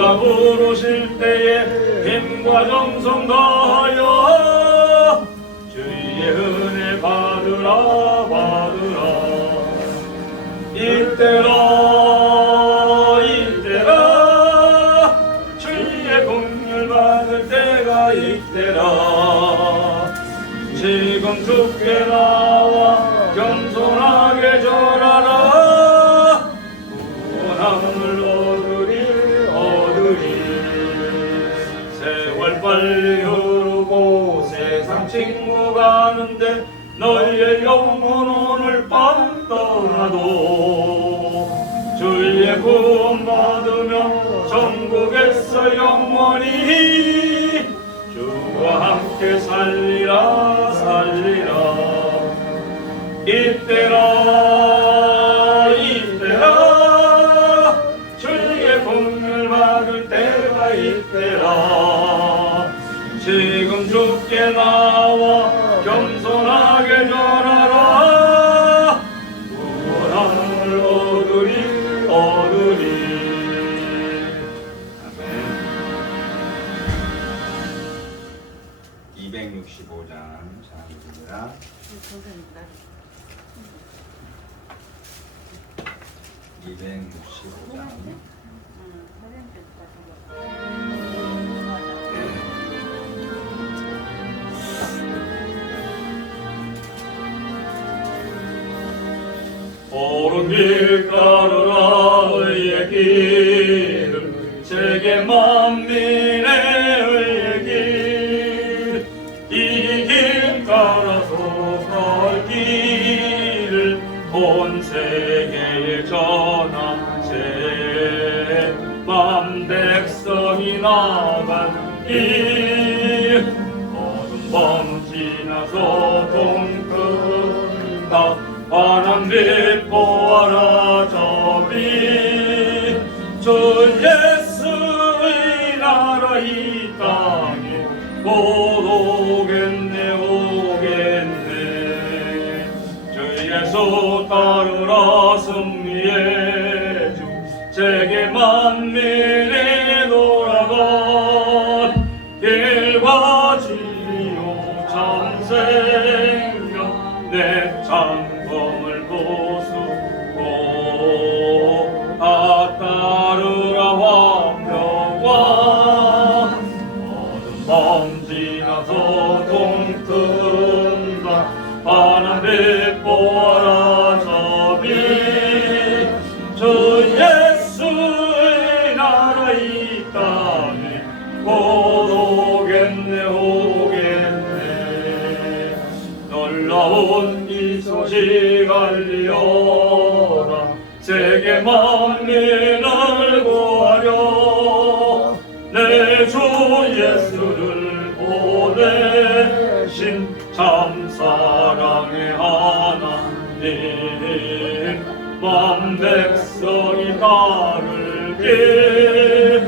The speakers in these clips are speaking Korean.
주가 부르실 때에 힘과 정성 다하여 주의 은혜 받으라 받으라. 이때라 주의 공을 받을 때가 이때라. 지금 주께 나와 겸손하게 절하라. 구원함을 얻으리. 세월 빨리 흐르고 세상 친구 가는데 너희의 영혼 오늘 밤 떠나도 주의 구원 받으며 천국에서 영원히 주와 함께 살리라 살리라. 이때라 주의 공을 받을 때가 이때라. 지금 주께 나와 겸손하게 절하라. 구원함을 얻으리. 아멘. 265장 장입니다. 265장. 옳은 길 따르라. 의의 길을 세계 만민의 의의 길. 이 길 따라서 갈 길을 온 세계에 전하세. 만 백성이 나간 길. 어둠 밤 지나서 동끝 환한 빛 보아라 저비. 주 예수의 나라 이 땅에 곧 오겠네. 주 예수 따르라. 승리의 주 세계 만민이 돌아간 길과 진리요 참 생명 내 찬송을 부수고 따르라 왕명과. 어둠 밤 지나서 동튼다. 환한 빛 보아라 저비. 주 예수의 나라 이 땅에 곧 오겠네. 놀라운 이 소식 알리어라. 세계 만민을 구하려 내 주 예수를 보내신 참 사랑의 하나님. 만 백성이 따를 길.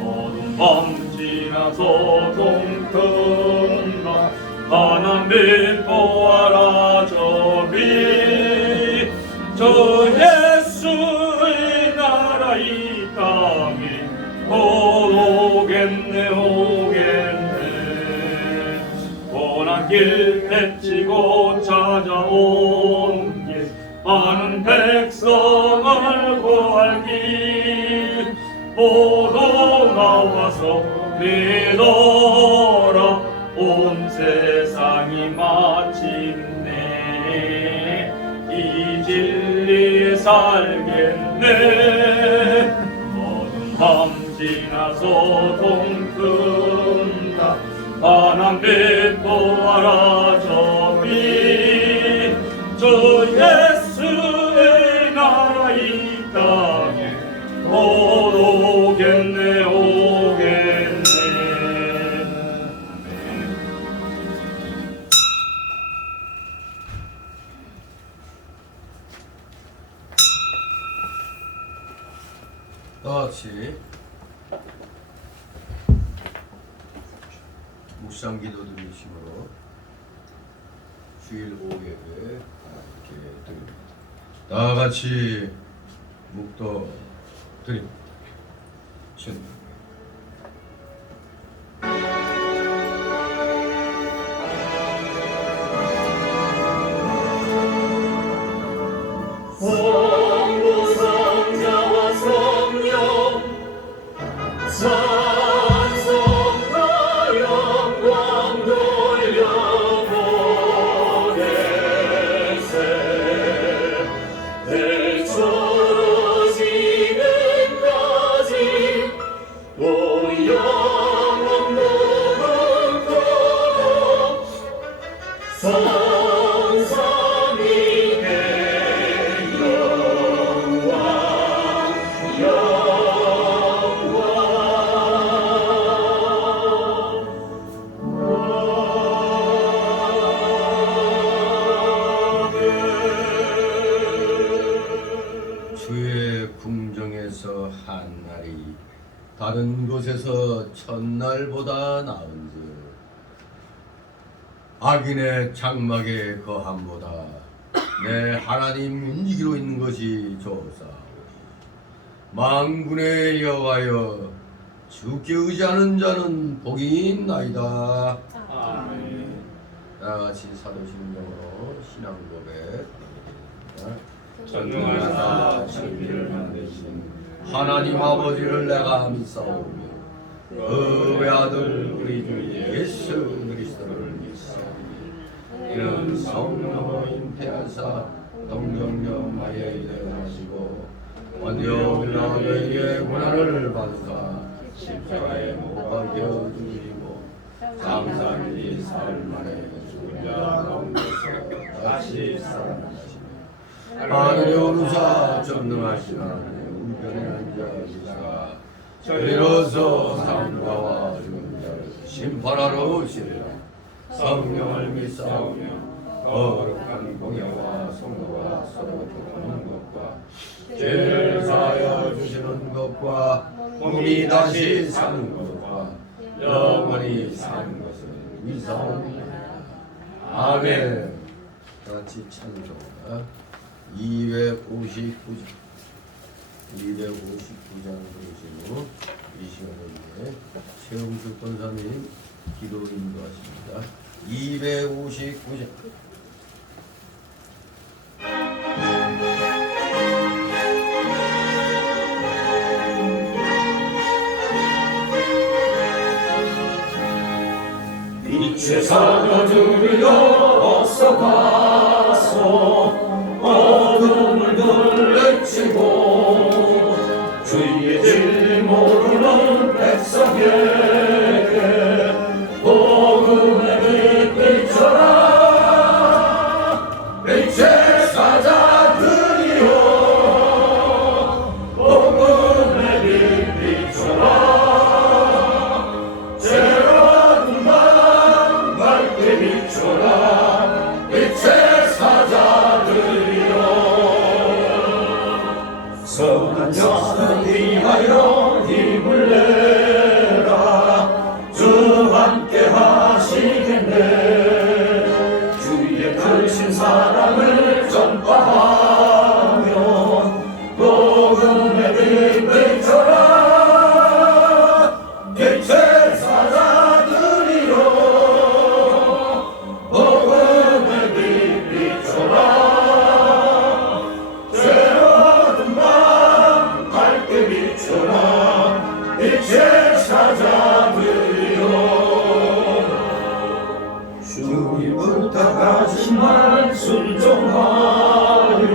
어둠 밤 지나서 동튼다. 환한 빛 보아라 저비. 주 예수의 나라 이 땅에 곧 오겠네. 고난 길 헤치고 찾아온 길. 많은 백성을 구할 길. 모두 나와서 믿어라. 온 세상이 마침내 이 진리에 살겠네. 어둠 밤 지나서 동튼다. 환한 빛 보아라 저비. 주 예수의 나라 이 땅에 곧 오겠네. 다같이 묵상 기도 드리심으로 주일 오후 예배 함께 드립니다. 다같이 묵도 드립니다. 아나니 다른 곳에서 첫날보다 나은즉 악인의 장막에 거함보다 내 하나님 움직이로 있는 것이 좋사오니 만군의 여호와여 주께 의지하는 자는 복이 있나이다. 아멘. 다같이 사도신경으로 신앙 고백. 전능하사 천지를 만드신 하나님 아버지를 내가 믿사오며 그 외아들 우리 주 예수 그리스도를 믿사오니 이는 성령으로 잉태하사 동정녀 마리아에 태어나시고 원대여 빌라도에게 고난을 받으사 십자가에 못 박혀 죽으시고 장사일이 사흘 만에 죽은 자 가운데서 다시 살아나시며 하늘에 오르사 전능하신 하나님 우편에 앉아계시다가 저리로서 사람과와 죽은 자를 심판하러 오시리라. 성령을 믿사오며 거룩한 공예와 성도가 서로 돕는 것과 죄를 사하여 주시는 것과 몸이 다시 사는 것과 영원히 사는 것을 믿사옵니다. 아멘. 같이 찬송 259장 259장 부르시고 이 시간에 최영수 권사님 기도 인도하십니다. 259장 빛의 사자들이여 어서 가서 어둠을 물리치고 주의 질 모르는 백성에게 복음의 빛 비춰라. 빛의 사자들이여 복음의 빛 비춰라. 죄로운 맘 밝게 비춰라. 빛의 사자들이여 선한 자를 위하여 힘을 내라. 주 함께 하시겠네. 주의 크신 사랑을 전파하며 복음의 빛 비춰라. 빛의 사자들이여 복음의 빛 비춰라. 죄로운 맘 밝게 비춰라. 빛의 사자들이여 주님 부탁하지만 순종하여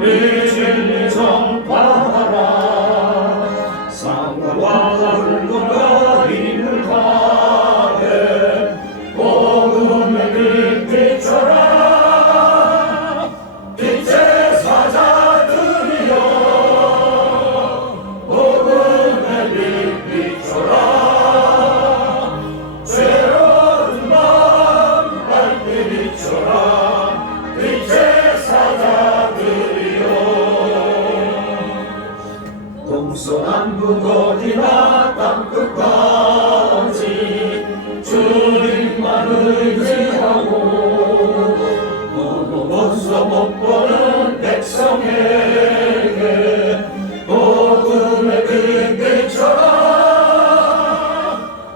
이 진리 전파하라. 상과 훌륭과 힘을 다해 복음의 빛 비춰라. 빛의 사자들이여 복음의 빛 비춰라. 죄로운 맘 밝게 비춰라. 빛의 사자들이여 동서남북 어디나 땅끝까지 주님만 의지하고 보고 벗어 못 보는 백성에게 복음의 빛 비춰라.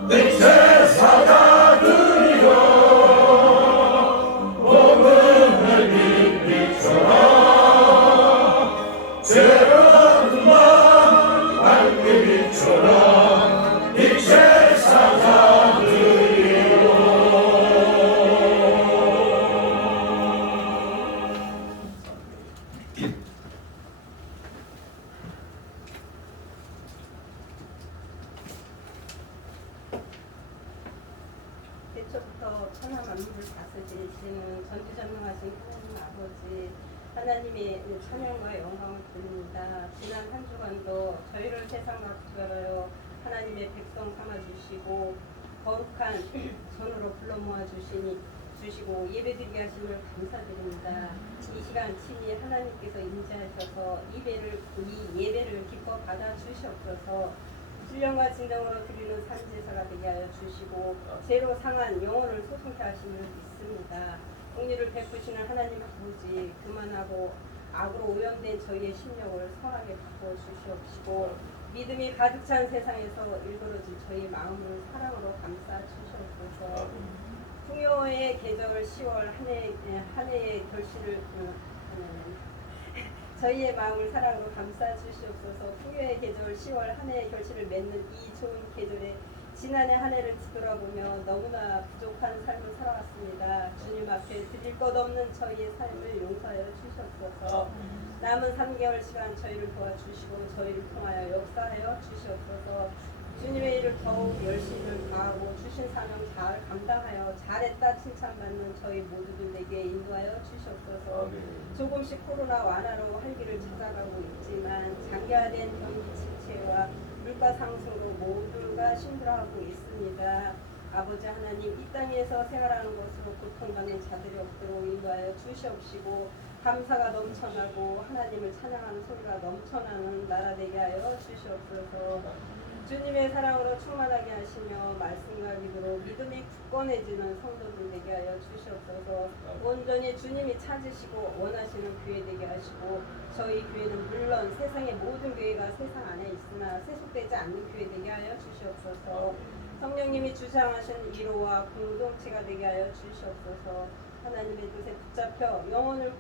빛의 사자들이여 복음의 빛 비춰라. 죄로운 맘 밝게 비춰라. 빛의 사자들이여 태초부터 천하 만물을 다스리시는 전지전능하신 하나님 아버지 하나님의 찬양과 영광을 드립니다. 지난 한 주간도 저희를 세상 밖으로 하나님의 백성 삼아주시고 거룩한 손으로 불러 모아주시니 주시고 예배드리게 하심을 감사드립니다. 이 시간 친히 하나님께서 임재하셔서 이 예배를 기뻐 받아 주시옵소서. 신령과 진정으로 드리는 산제사가 되게 하여 주시고 죄로 상한 영혼을 소송케 하심을 믿습니다. 공의를 베푸시는 하나님 아버지, 그만하고 악으로 오염된 저희의 심령을 선하게 바꿔 주시옵시고 믿음이 가득 찬 세상에서 일그러진 저희 마음을 사랑으로 감싸 주시옵소서. 풍요의 계절 10월 한 해의 결실을 저희의 마음을 사랑으로 감싸 주시옵소서. 풍요의 계절 10월 한 해의 결실을 맺는 이 좋은 계절에 지난해 한 해를 뒤돌아보며 너무나 부족한 삶을 살아왔습니다. 주님 앞에 드릴 것 없는 저희의 삶을 용서하여 주시옵소서. 남은 3개월 시간 저희를 도와주시고 저희를 통하여 역사하여 주시옵소서. 주님의 일을 더욱 열심히 다하고 주신 사명 잘 감당하여 잘했다 칭찬받는 저희 모두들에게 인도하여 주시옵소서. 조금씩 코로나 완화로 활기를 찾아가고 있지만 장기화된 경기 침체와 물가 상승으로 모두가 힘들어하고 있습니다. 아버지 하나님, 이 땅에서 생활하는 것으로 고통받는 자들이 없도록 인도하여 주시옵시고 감사가 넘쳐나고 하나님을 찬양하는 소리가 넘쳐나는 나라 되게 하여 주시옵소서. 주님의 사랑으로 충만하게 하시며 말씀과 믿음으로 믿음이 굳건해지는 성도들 되게 하여 주시옵소서. 온전히 주님이 찾으시고 원하시는 교회 되게 하시고 저희 교회는 물론 세상의 모든 교회가 세상 안에 있으나 세속되지 않는 교회 되게 하여 주시옵소서. 성령님이 주장하신 위로와 공동체가 되게 하여 주시옵소서. 하나님의 뜻에 붙잡혀 영혼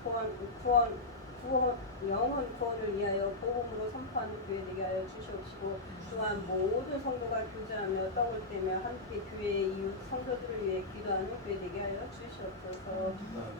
구원을 위하여 복음으로 선포하는 교회 되게 하여 주시옵시고 또한 모든 성도가 교제하며 떡을 떼며 함께 교회의 이웃 성도들을 위해 기도하는 교회 되게 하여 주시옵소서.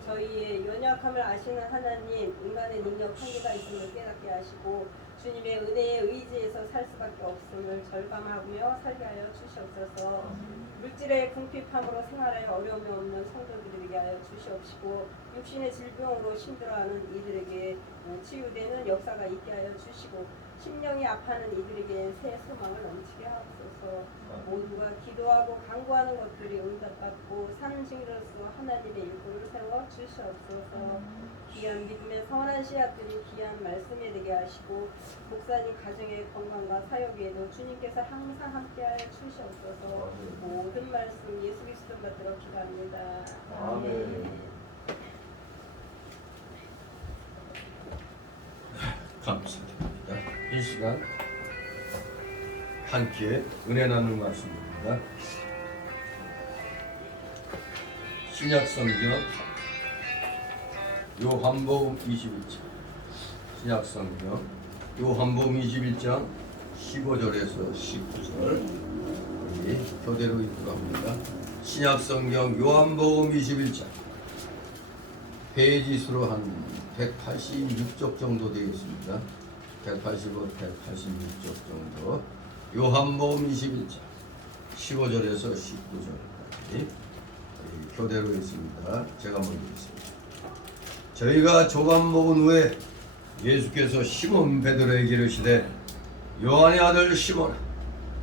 저희의 연약함을 아시는 하나님, 인간의 능력 한계가 있음을 깨닫게 하시고 주님의 은혜에 의지해서 살 수밖에 없음을 절감하며 살게 하여 주시옵소서. 물질의 궁핍함으로 생활에 어려움이 없는 성도들이 되게 하여 주시옵시고 육신의 질병으로 힘들어하는 이들에게 치유되는 역사가 있게 하여 주시고 심령이 아파하는 이들에게 새 소망을 넘치게 하옵소서. 모두가 기도하고 간구하는 것들이 응답받고 사는 증인으로서 하나님의 일꾼을 세워 주시옵소서. 귀한 믿음의 선한 씨앗들이 귀한 말씀에 되게 하시고 목사님 가정의 건강과 사역에도 주님께서 항상 함께하여 주시옵소서. 모든 말씀 예수 그리스도 받들어 기도합니다. 아멘. 감사드립니다. 이 시간 함께 은혜 나누는 말씀입니다. 신약성경 요한복음 21장 신약성경 요한복음 21장 15절에서 19절 우리 교대로 읽고 합니다. 신약성경 요한복음 21장 페이지 수로 한 186쪽 정도 되겠습니다. 185, 186쪽 정도. 요한복음 21장 15절에서 19절까지 교대로 있습니다. 제가 먼저 읽습니다. 저희가 조반 먹은 후에 예수께서 시몬 베드로에게 이르시되 요한의 아들 시몬아,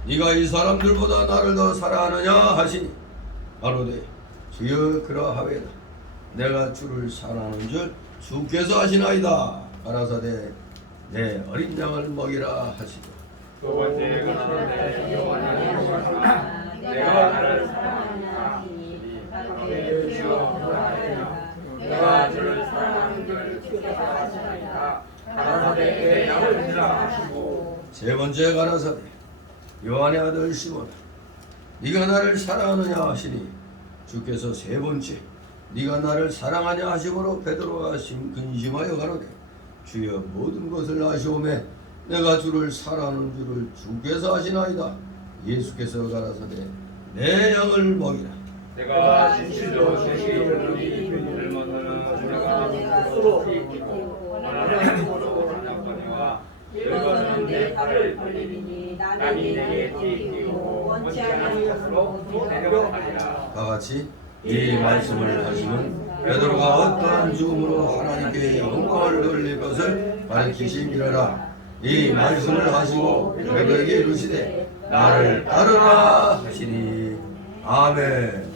네가 이 사람들보다 나를 더 사랑하느냐 하시니 가로되 주여 그러하외다. 내가 주를 사랑하는 줄 주께서 하시나이다. 가라사대 내 어린 양을 먹이라 하시고 두 번째 가라사대 요한아 내가 나를 사랑하느냐 하시니 주여 그러하외다. 내가 주를 사랑하는 줄 주께서 하시나이다. 가라사대 내 양을 먹이라 하시고 세 번째 가라사대 요한의 아들 시몬아, 네가 나를 사랑하느냐 하시니 주께서 세 번째 네가 나를 사랑하냐 하심으로 베드로가 근심하여 가로되 주여 모든 것을 아시오매 내가 주를 사랑하는 줄을 주께서 아시나이다. 예수께서 가라사대 내 양을 먹이라. 내가 진실로 주시기 이르노니 그들을 만나는 내가 스스로 기쁘고 원하는 곳으로 한다거니와 이거는 내 발을 벌리니 남이 내게 띠끼고 원치 않는 곳으로 또 내려가리라. 다같이 이 말씀을 하시면 베드로가 어떠한 죽음으로 하나님께 영광을 돌릴 것을 가르치시니라. 이 말씀을 하시고 베드로에게 이르시되 나를 따르라 하시니 아멘.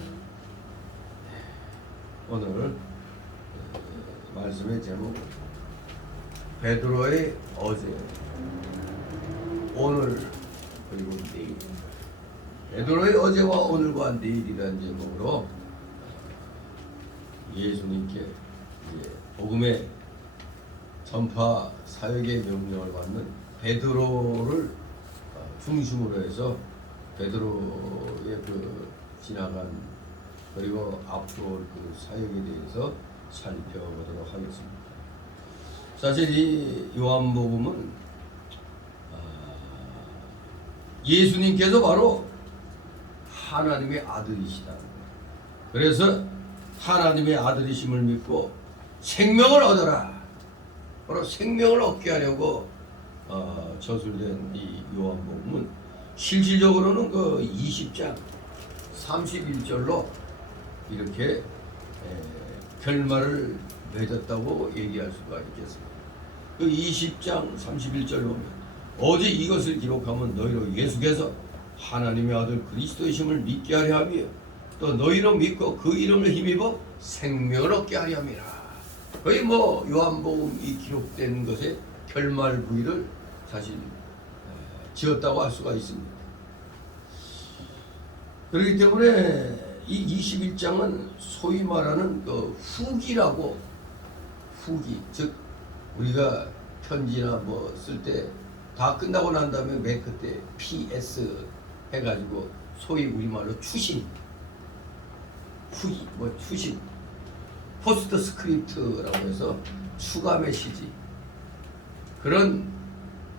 오늘 말씀의 제목 베드로의 어제, 오늘 그리고 내일. 베드로의 어제와 오늘과 내일이라는 제목으로 예수님께 복음의 전파 사역의 명령을 받는 베드로를 중심으로 해서 베드로의 그 지나간 그리고 앞으로 그 사역에 대해서 살펴보도록 하겠습니다. 사실 이 요한복음은 예수님께서 바로 하나님의 아들이시다. 그래서 하나님의 아들이심을 믿고 생명을 얻어라. 바로 생명을 얻게 하려고 저술된 이 요한복음은 실질적으로는 그 20장 31절로 이렇게 결말을 맺었다고 얘기할 수가 있겠습니다. 그 20장 31절 보면 어제 이것을 기록하면 너희로 예수께서 하나님의 아들 그리스도이심을 믿게 하려 하며 또 너희로 믿고 그 이름을 힘입어 생명을 얻게 하려 함이라. 거의 뭐 요한복음이 기록된 것의 결말 부위를 사실 지었다고 할 수가 있습니다. 그렇기 때문에 이 21장은 소위 말하는 그 후기라고, 후기, 즉 우리가 편지나 뭐 쓸 때 다 끝나고 난 다음에 맨 끝에 PS 해가지고 소위 우리말로 추신, 후기, 뭐 추신, 포스트 스크립트라고 해서 추가 메시지, 그런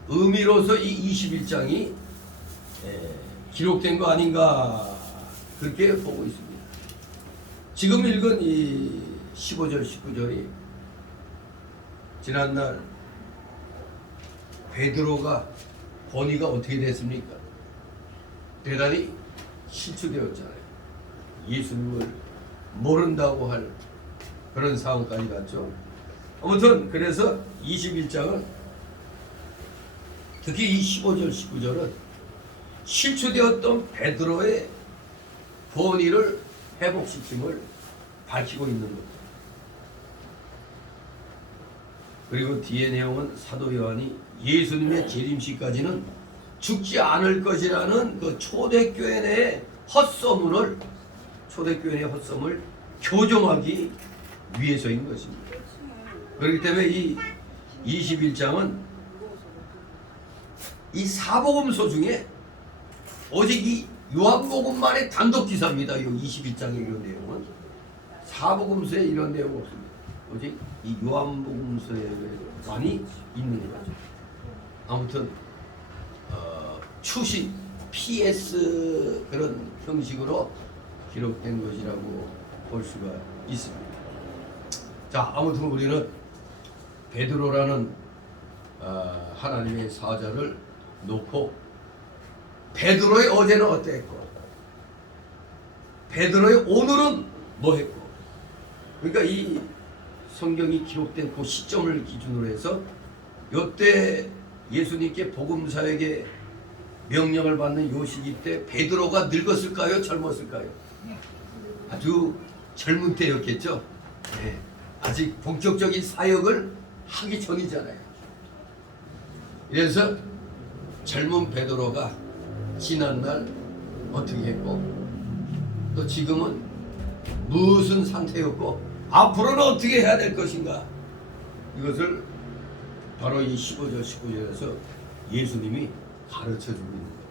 의미로서 이 21장이 기록된 거 아닌가 그렇게 보고 있습니다. 지금 읽은 이 15절 19절이 지난날 베드로가 본의가 어떻게 됐습니까? 대단히 실추되었잖아요. 예수님을 모른다고 할 그런 상황까지 갔죠. 아무튼 그래서 21장은 특히 이 15절 19절은 실추되었던 베드로의 본의를 회복시킴을 밝히고 있는 겁니다. 그리고 뒤의 내용은 사도 요한이 예수님의 재림시까지는 죽지 않을 것이라는 그 초대교회 내의 헛소문을, 초대교회 내의 헛소문을 교정하기 위해서인 것입니다. 그렇기 때문에 이 21장은 이 사복음서 중에 오직 이 요한복음만의 단독 기사입니다. 이 21장의 이런 내용은 사복음서에 이런 내용 없습니다. 오직 이 요한복음서에만이 있는 거죠. 아무튼 추신, PS 그런 형식으로 기록된 것이라고 볼 수가 있습니다. 자, 아무튼 우리는 베드로라는 하나님의 사자를 놓고 베드로의 어제는 어땠고 베드로의 오늘은 뭐 했고, 그러니까 이 성경이 기록된 그 시점을 기준으로 해서 이때 예수님께 복음사에게 명령을 받는 요 시기 때 베드로가 늙었을까요? 젊었을까요? 아주 젊은 때였겠죠. 네. 아직 본격적인 사역을 하기 전이잖아요. 그래서 젊은 베드로가 지난날 어떻게 했고 또 지금은 무슨 상태였고 앞으로는 어떻게 해야 될 것인가, 이것을 바로 이 15절 19절에서 예수님이 가르쳐주고 있는 겁니다.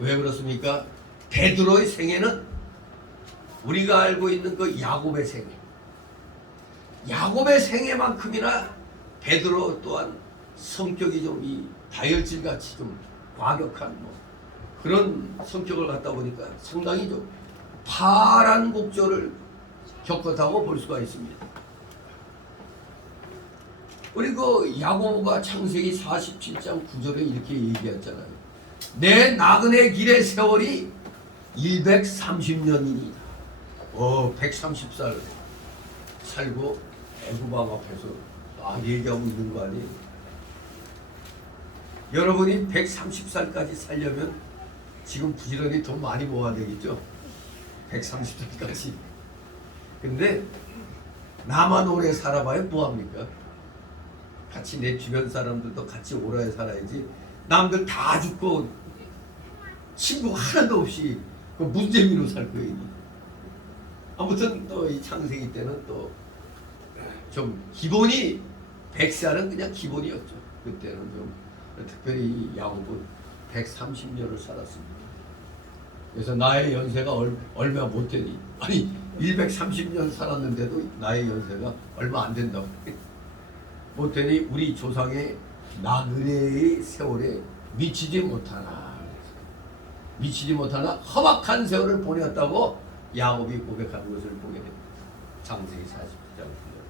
왜 그렇습니까? 베드로의 생애는 우리가 알고 있는 그 야곱의 생애, 야곱의 생애만큼이나 베드로 또한 성격이 좀 이 다혈질같이 좀 과격한 뭐 그런 성격을 갖다 보니까 상당히 좀 파란 곡절을 겪었다고 볼 수가 있습니다. 그리고 야고보가 창세기 47장 9절에 이렇게 얘기했잖아요. 내 나그네 길의 세월이 130년이니 130살 살고 애굽 왕 앞에서 막 얘기하고 있는 거 아니에요? 여러분이 130살까지 살려면 지금 부지런히 돈 많이 모아야 되겠죠? 130살까지. 근데 나만 오래 살아봐야 뭐합니까? 같이 내 주변 사람들도 같이 오래 살아야지. 남들 다 죽고 친구 하나도 없이 그 무슨 재미로 살 거예요. 아무튼 또 이 창세기 때는 또 좀 기본이 100살은 그냥 기본이었죠. 그때는 좀 특별히 야곱은 130년을 살았습니다. 그래서 나의 연세가 얼마 못 되니, 아니 130년 살았는데도 나의 연세가 얼마 안 된다고. 못 되니 우리 조상의 나그네의 세월에 미치지 못하나 험악한 세월을 보냈다고 야곱이 고백한 것을 보게 됩니다. 창세기 40장 9절에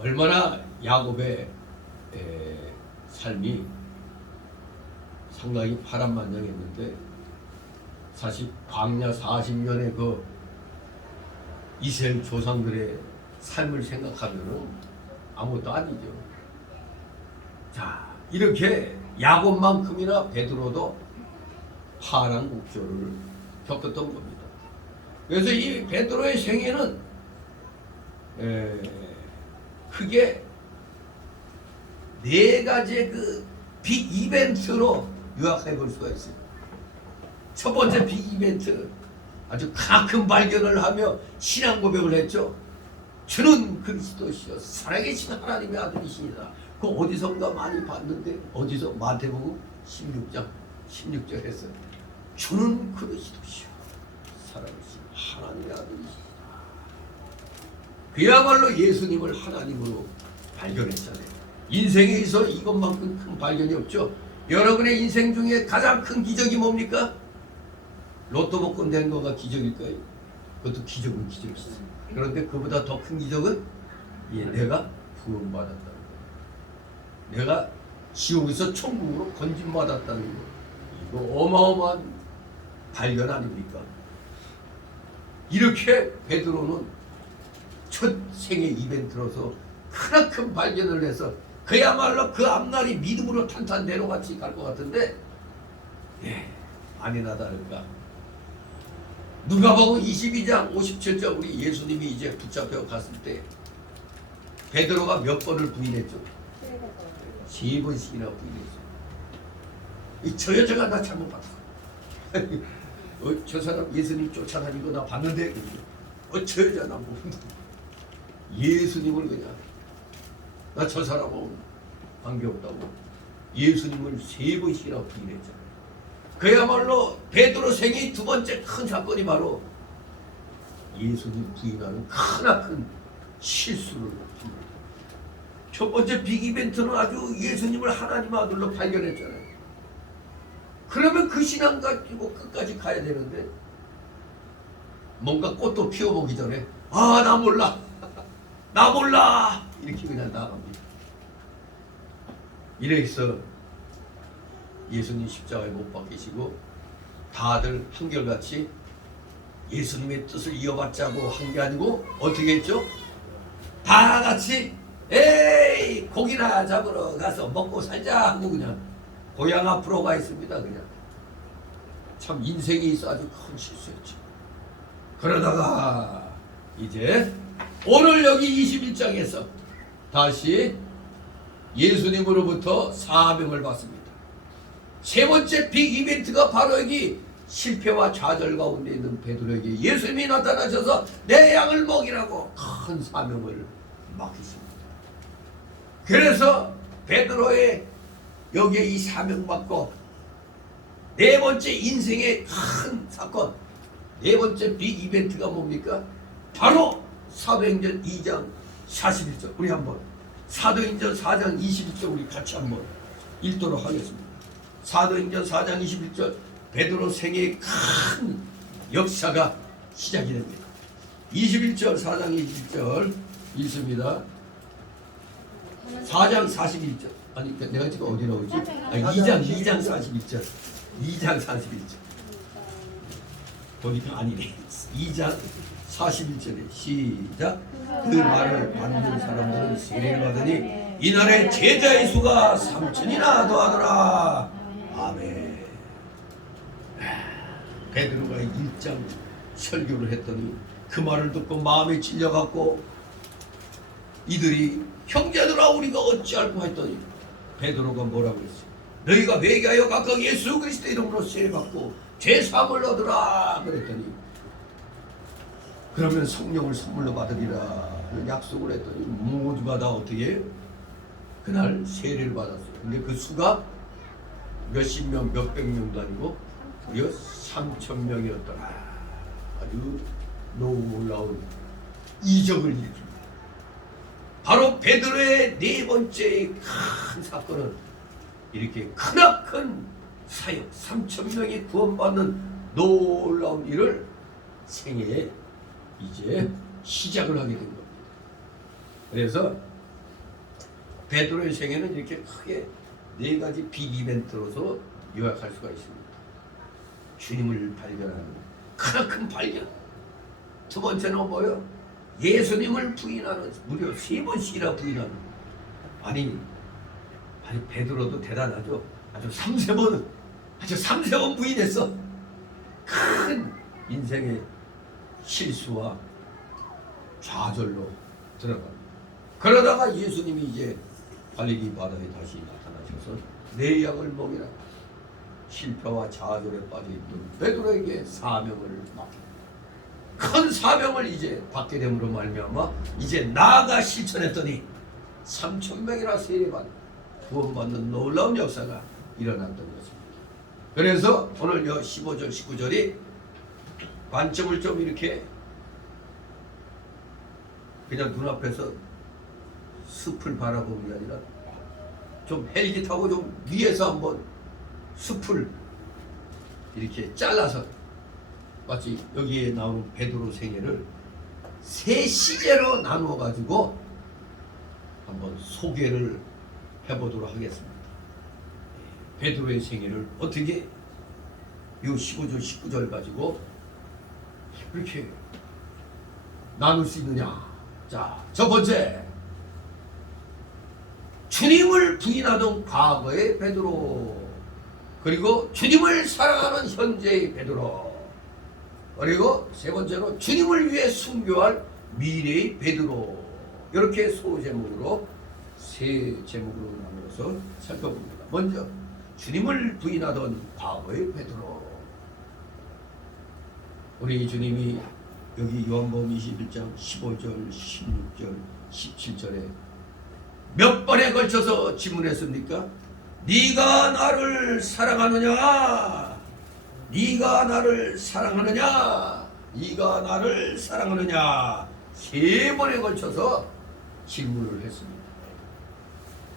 얼마나 야곱의 삶이 상당히 파란만장했는데, 사실 광야 40년의 그 이스라엘 조상들의 삶을 생각하면은 아무것도 아니죠. 자, 이렇게 야곱만큼이나 베드로도 파란 국조를 겪었던 겁니다. 그래서 이 베드로의 생애는 크게 네 가지의 그 빅 이벤트로 요약해 볼 수가 있어요. 첫 번째 빅 이벤트, 아주 큰 발견을 하며 신앙 고백을 했죠. 주는 그리스도시요 살아계신 하나님의 아들이시니다. 그 어디선가 많이 봤는데, 어디서? 마태복음 16장 16절 했어요. 주는 그리스도시요 살아계신 하나님의 아들이시다. 그야말로 예수님을 하나님으로 발견했잖아요. 인생에 있어 이것만큼 큰 발견이 없죠. 여러분의 인생 중에 가장 큰 기적이 뭡니까? 로또 복권 된 거가 기적일까요? 그것도 기적은 기적이죠. 그런데 그보다 더 큰 기적은 내가 구원받았다는 거, 내가 지옥에서 천국으로 건진받았다는 거. 이거 어마어마한 발견 아닙니까? 이렇게 베드로는 첫 생애 이벤트로서 크나큰 발견을 해서 그야말로 그 앞날이 믿음으로 탄탄대로 같이 갈 것 같은데, 아니나 다를까 누가복음 22장 57절 우리 예수님이 이제 붙잡혀 갔을 때 베드로가 몇 번을 부인했죠? 3번씩이나 부인했죠. 저 여자가 나 잘못 봤어. 저 사람 예수님 쫓아다니는 거 나 봤는데, 저 여자 나 모른다. 예수님을 그냥 나 저 사람하고 관계없다고 예수님을 3번씩이나 부인했잖아요. 그야말로 베드로 생애 두 번째 큰 사건이 바로 예수님 부인하는 크나큰 실수를 합니다. 첫 번째 빅 이벤트는 아주 예수님을 하나님 아들로 발견했잖아요. 그러면 그 신앙 가지고 끝까지 가야 되는데, 뭔가 꽃도 피워보기 전에 나 몰라 나 몰라 이렇게 그냥 나갑니다. 이래서 예수님 십자가에 못 박히시고 다들 한결같이 예수님의 뜻을 이어받자고 한 게 아니고 어떻게 했죠? 다 같이 에이 고기나 잡으러 가서 먹고 살자 하고 그냥 고향 앞으로 가 있습니다. 그냥 참 인생에 있어 아주 큰 실수였죠. 그러다가 이제 오늘 여기 21장에서 다시 예수님으로부터 사명을 받습니다. 세 번째 빅 이벤트가 바로 여기 실패와 좌절 가운데 있는 베드로에게 예수님이 나타나셔서 내 양을 먹이라고 큰 사명을 맡기십니다. 그래서 베드로의 여기에 이 사명 받고 네 번째 인생의 큰 사건, 네 번째 빅 이벤트가 뭡니까? 바로 사도행전 2장 41절 우리 한번 사도행전 4장 21절 우리 같이 한번 읽도록 하겠습니다. 사도행전 4장 21절 베드로 생애의 큰 역사가 시작이 됩니다. 21절 4장 21절 읽습니다. 4장 41절 아니 내가 지금 어디 나오지? 2장 41절 2장 41절 보니까 아니네. 2장 41절에 시작. 그 말을 받는 사람들은 세례를 받으니 이날에 제자의 수가 3,000이나 더하더라. 아멘. 베드로가 1장 설교를 했더니 그 말을 듣고 마음에 찔려갖고 이들이 형제들아 우리가 어찌할까 했더니 베드로가 뭐라고 했어? 너희가 회개하여 각각 예수 그리스도 이름으로 세례받고 죄사함을 얻으라 그랬더니 그러면 성령을 선물로 받으리라 약속을 했더니 모두가 다 어떻게 해요? 그날 세례를 받았어요. 근데 그 수가 몇십 명, 몇백 명도 아니고 무려 3,000명이었더라. 아주 놀라운 이적을 일으킵니다. 바로 베드로의 네 번째 큰 사건은 이렇게 크나큰 사역 3,000명이 구원받는 놀라운 일을 생애에 이제 시작을 하게 된 겁니다. 그래서 베드로의 생애는 이렇게 크게 네 가지 빅 이벤트로서 요약할 수가 있습니다. 주님을 발견하는 크나큰 발견. 두 번째는 뭐요? 예수님을 부인하는, 무려 3번씩이나 부인하는. 아니 베드로도 대단하죠. 아주 3세 번 부인했어. 큰 인생의 실수와 좌절로 들어갑니다. 그러다가 예수님이 이제 갈릴리 바다에 다시 나타나셔서 내 양을 먹이라. 실패와 좌절에 빠져있던 베드로에게 사명을 맡깁니다. 큰 사명을 이제 받게 됨으로 말미암아 이제 나아가 실천했더니 3,000명이나 세례받는 구원받는 놀라운 역사가 일어났던 것입니다. 그래서 오늘 15절 19절이 관점을 좀 이렇게 그냥 눈앞에서 숲을 바라보는 게 아니라 좀 헬기 타고 좀 위에서 한번 숲을 이렇게 잘라서 마치 여기에 나오는 베드로 생애를 세 시제로 나누어 가지고 한번 소개를 해보도록 하겠습니다. 베드로의 생애를 어떻게 이 15절 19절 가지고 이렇게 나눌 수 있느냐. 자, 첫 번째, 주님을 부인하던 과거의 베드로, 그리고 주님을 사랑하는 현재의 베드로, 그리고 세 번째로 주님을 위해 순교할 미래의 베드로. 이렇게 소제목으로 세 제목으로 나누어서 살펴봅니다. 먼저 주님을 부인하던 과거의 베드로. 우리 주님이 여기 요한복음 21장 15절, 16절, 17절에 몇 번에 걸쳐서 질문했습니까? 네가 나를 사랑하느냐? 네가 나를 사랑하느냐? 네가 나를 사랑하느냐? 세 번에 걸쳐서 질문을 했습니다.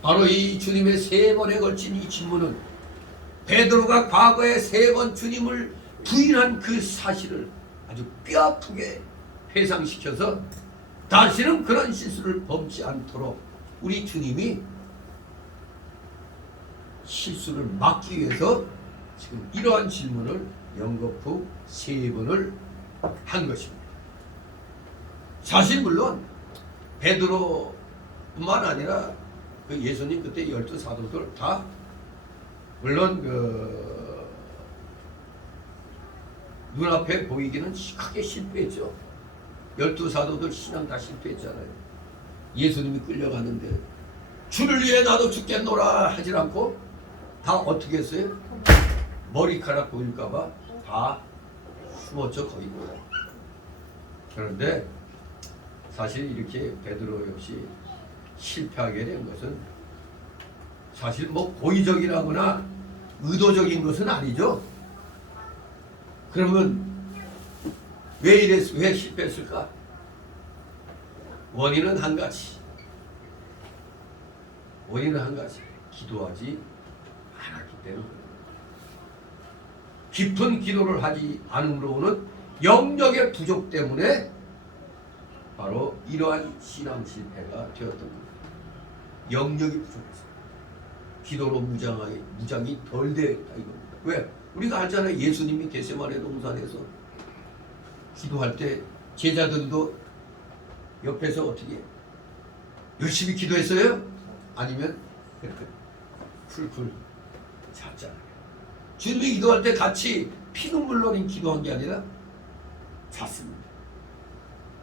바로 이 주님의 세 번에 걸친 이 질문은 베드로가 과거에 세 번 주님을 부인한 그 사실을 아주 뼈아프게 회상시켜서 다시는 그런 실수를 범치 않도록 우리 주님이 실수를 막기 위해서 지금 이러한 질문을 연거푸 세 번을 한 것입니다. 사실 물론 베드로뿐만 아니라 그 예수님 그때 12사도들 다 물론 눈앞에 보이기는 크게 실패했죠. 12사도들 신앙 다 실패했잖아요. 예수님이 끌려가는데 주를 위해 나도 죽겠노라 하질 않고 다 어떻게 했어요? 머리카락 보일까봐 다 숨었죠, 거의. 그런데 사실 이렇게 베드로 역시 실패하게 된 것은 사실 뭐 고의적이라거나 의도적인 것은 아니죠. 그러면 왜 실패했을까? 원인은 한 가지. 기도하지 않았기 때문에. 깊은 기도를 하지 않음으로는 영적의 부족 때문에 바로 이러한 신앙 실패가 되었던 겁니다. 영적이 부족해서 기도로 무장이 덜 되었다 이겁니다. 왜? 우리가 알잖아요. 예수님이 겟세마네 동산에서 기도할 때 제자들도 옆에서 어떻게 열심히 기도했어요? 아니면 이렇게 풀풀 잤잖아요. 주님이 기도할 때 같이 피눈물 흘린 기도한 게 아니라 잤습니다.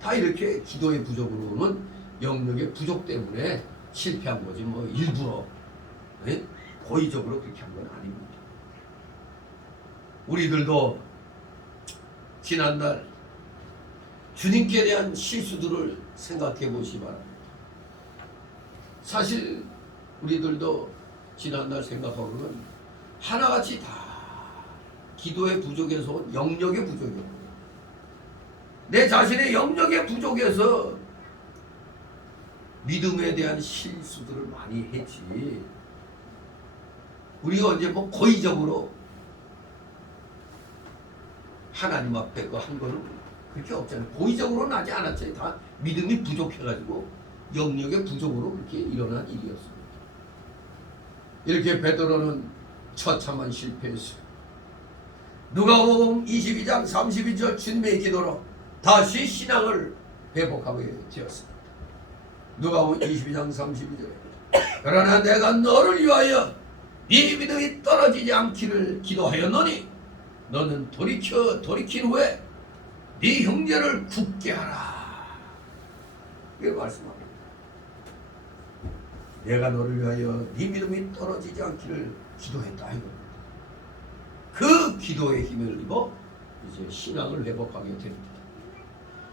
다 이렇게 기도의 부족으로는 영역의 부족 때문에 실패한 거지 뭐 일부러 고의적으로 그렇게 한 건 아닙니다. 우리들도 지난날 주님께 대한 실수들을 생각해 보시기 바랍니다. 사실 우리들도 지난날 생각하고는 하나같이 다 기도의 부족에서 온 영역의 부족이에요. 내 자신의 영역의 부족에서 믿음에 대한 실수들을 많이 했지. 우리가 언제 뭐 고의적으로 하나님 앞에 그 한 거는 그렇게 없잖아요. 고의적으로는 하지 않았잖아요. 다 믿음이 부족해가지고 영역의 부족으로 그렇게 일어난 일이었습니다. 이렇게 베드로는 처참한 실패했어요. 누가복음 22장 32절 주님의 기도로 다시 신앙을 회복하게 되었습니다. 누가복음 22장 32절에 그러나 내가 너를 위하여 네 믿음이 떨어지지 않기를 기도하였노니 너는 돌이킨 후에 네 형제를 굳게 하라. 이렇게 말씀합니다. 내가 너를 위하여 네 믿음이 떨어지지 않기를 기도했다 이겁니다. 그 기도의 힘을 입어 이제 신앙을 회복하게 됩니다.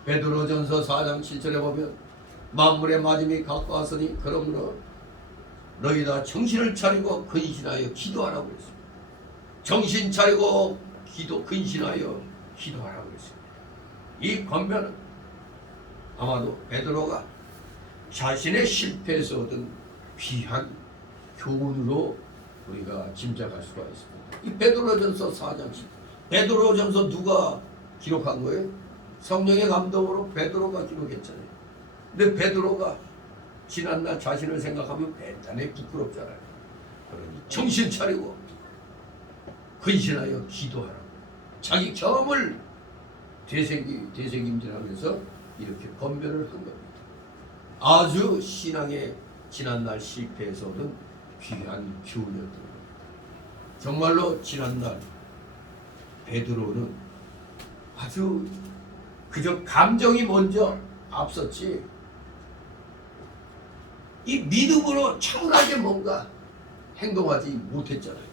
베드로전서 4장 7절에 보면 만물의 마짐이 가까웠으니 그러므로 너희 다 정신을 차리고 근신하여 기도하라고 했습니다. 정신 차리고 근신하여 기도하라고 했습니다. 이 권면은 아마도 베드로가 자신의 실패에서 얻은 귀한 교훈으로 우리가 짐작할 수가 있습니다. 이 베드로전서 4장 10절. 베드로전서 누가 기록한 거예요? 성령의 감동으로 베드로가 기록했잖아요. 근데 베드로가 지난날 자신을 생각하면 대단히 부끄럽잖아요. 그러니 정신 차리고 근신하여 기도하라고. 자기 경험을 되새김질하면서 이렇게 권면을 한 겁니다. 아주 신앙의 지난날 실패에서 얻은 귀한 교훈이었던 겁니다. 정말로 지난날 베드로는 아주 그저 감정이 먼저 앞섰지 이 믿음으로 차분하게 뭔가 행동하지 못했잖아요.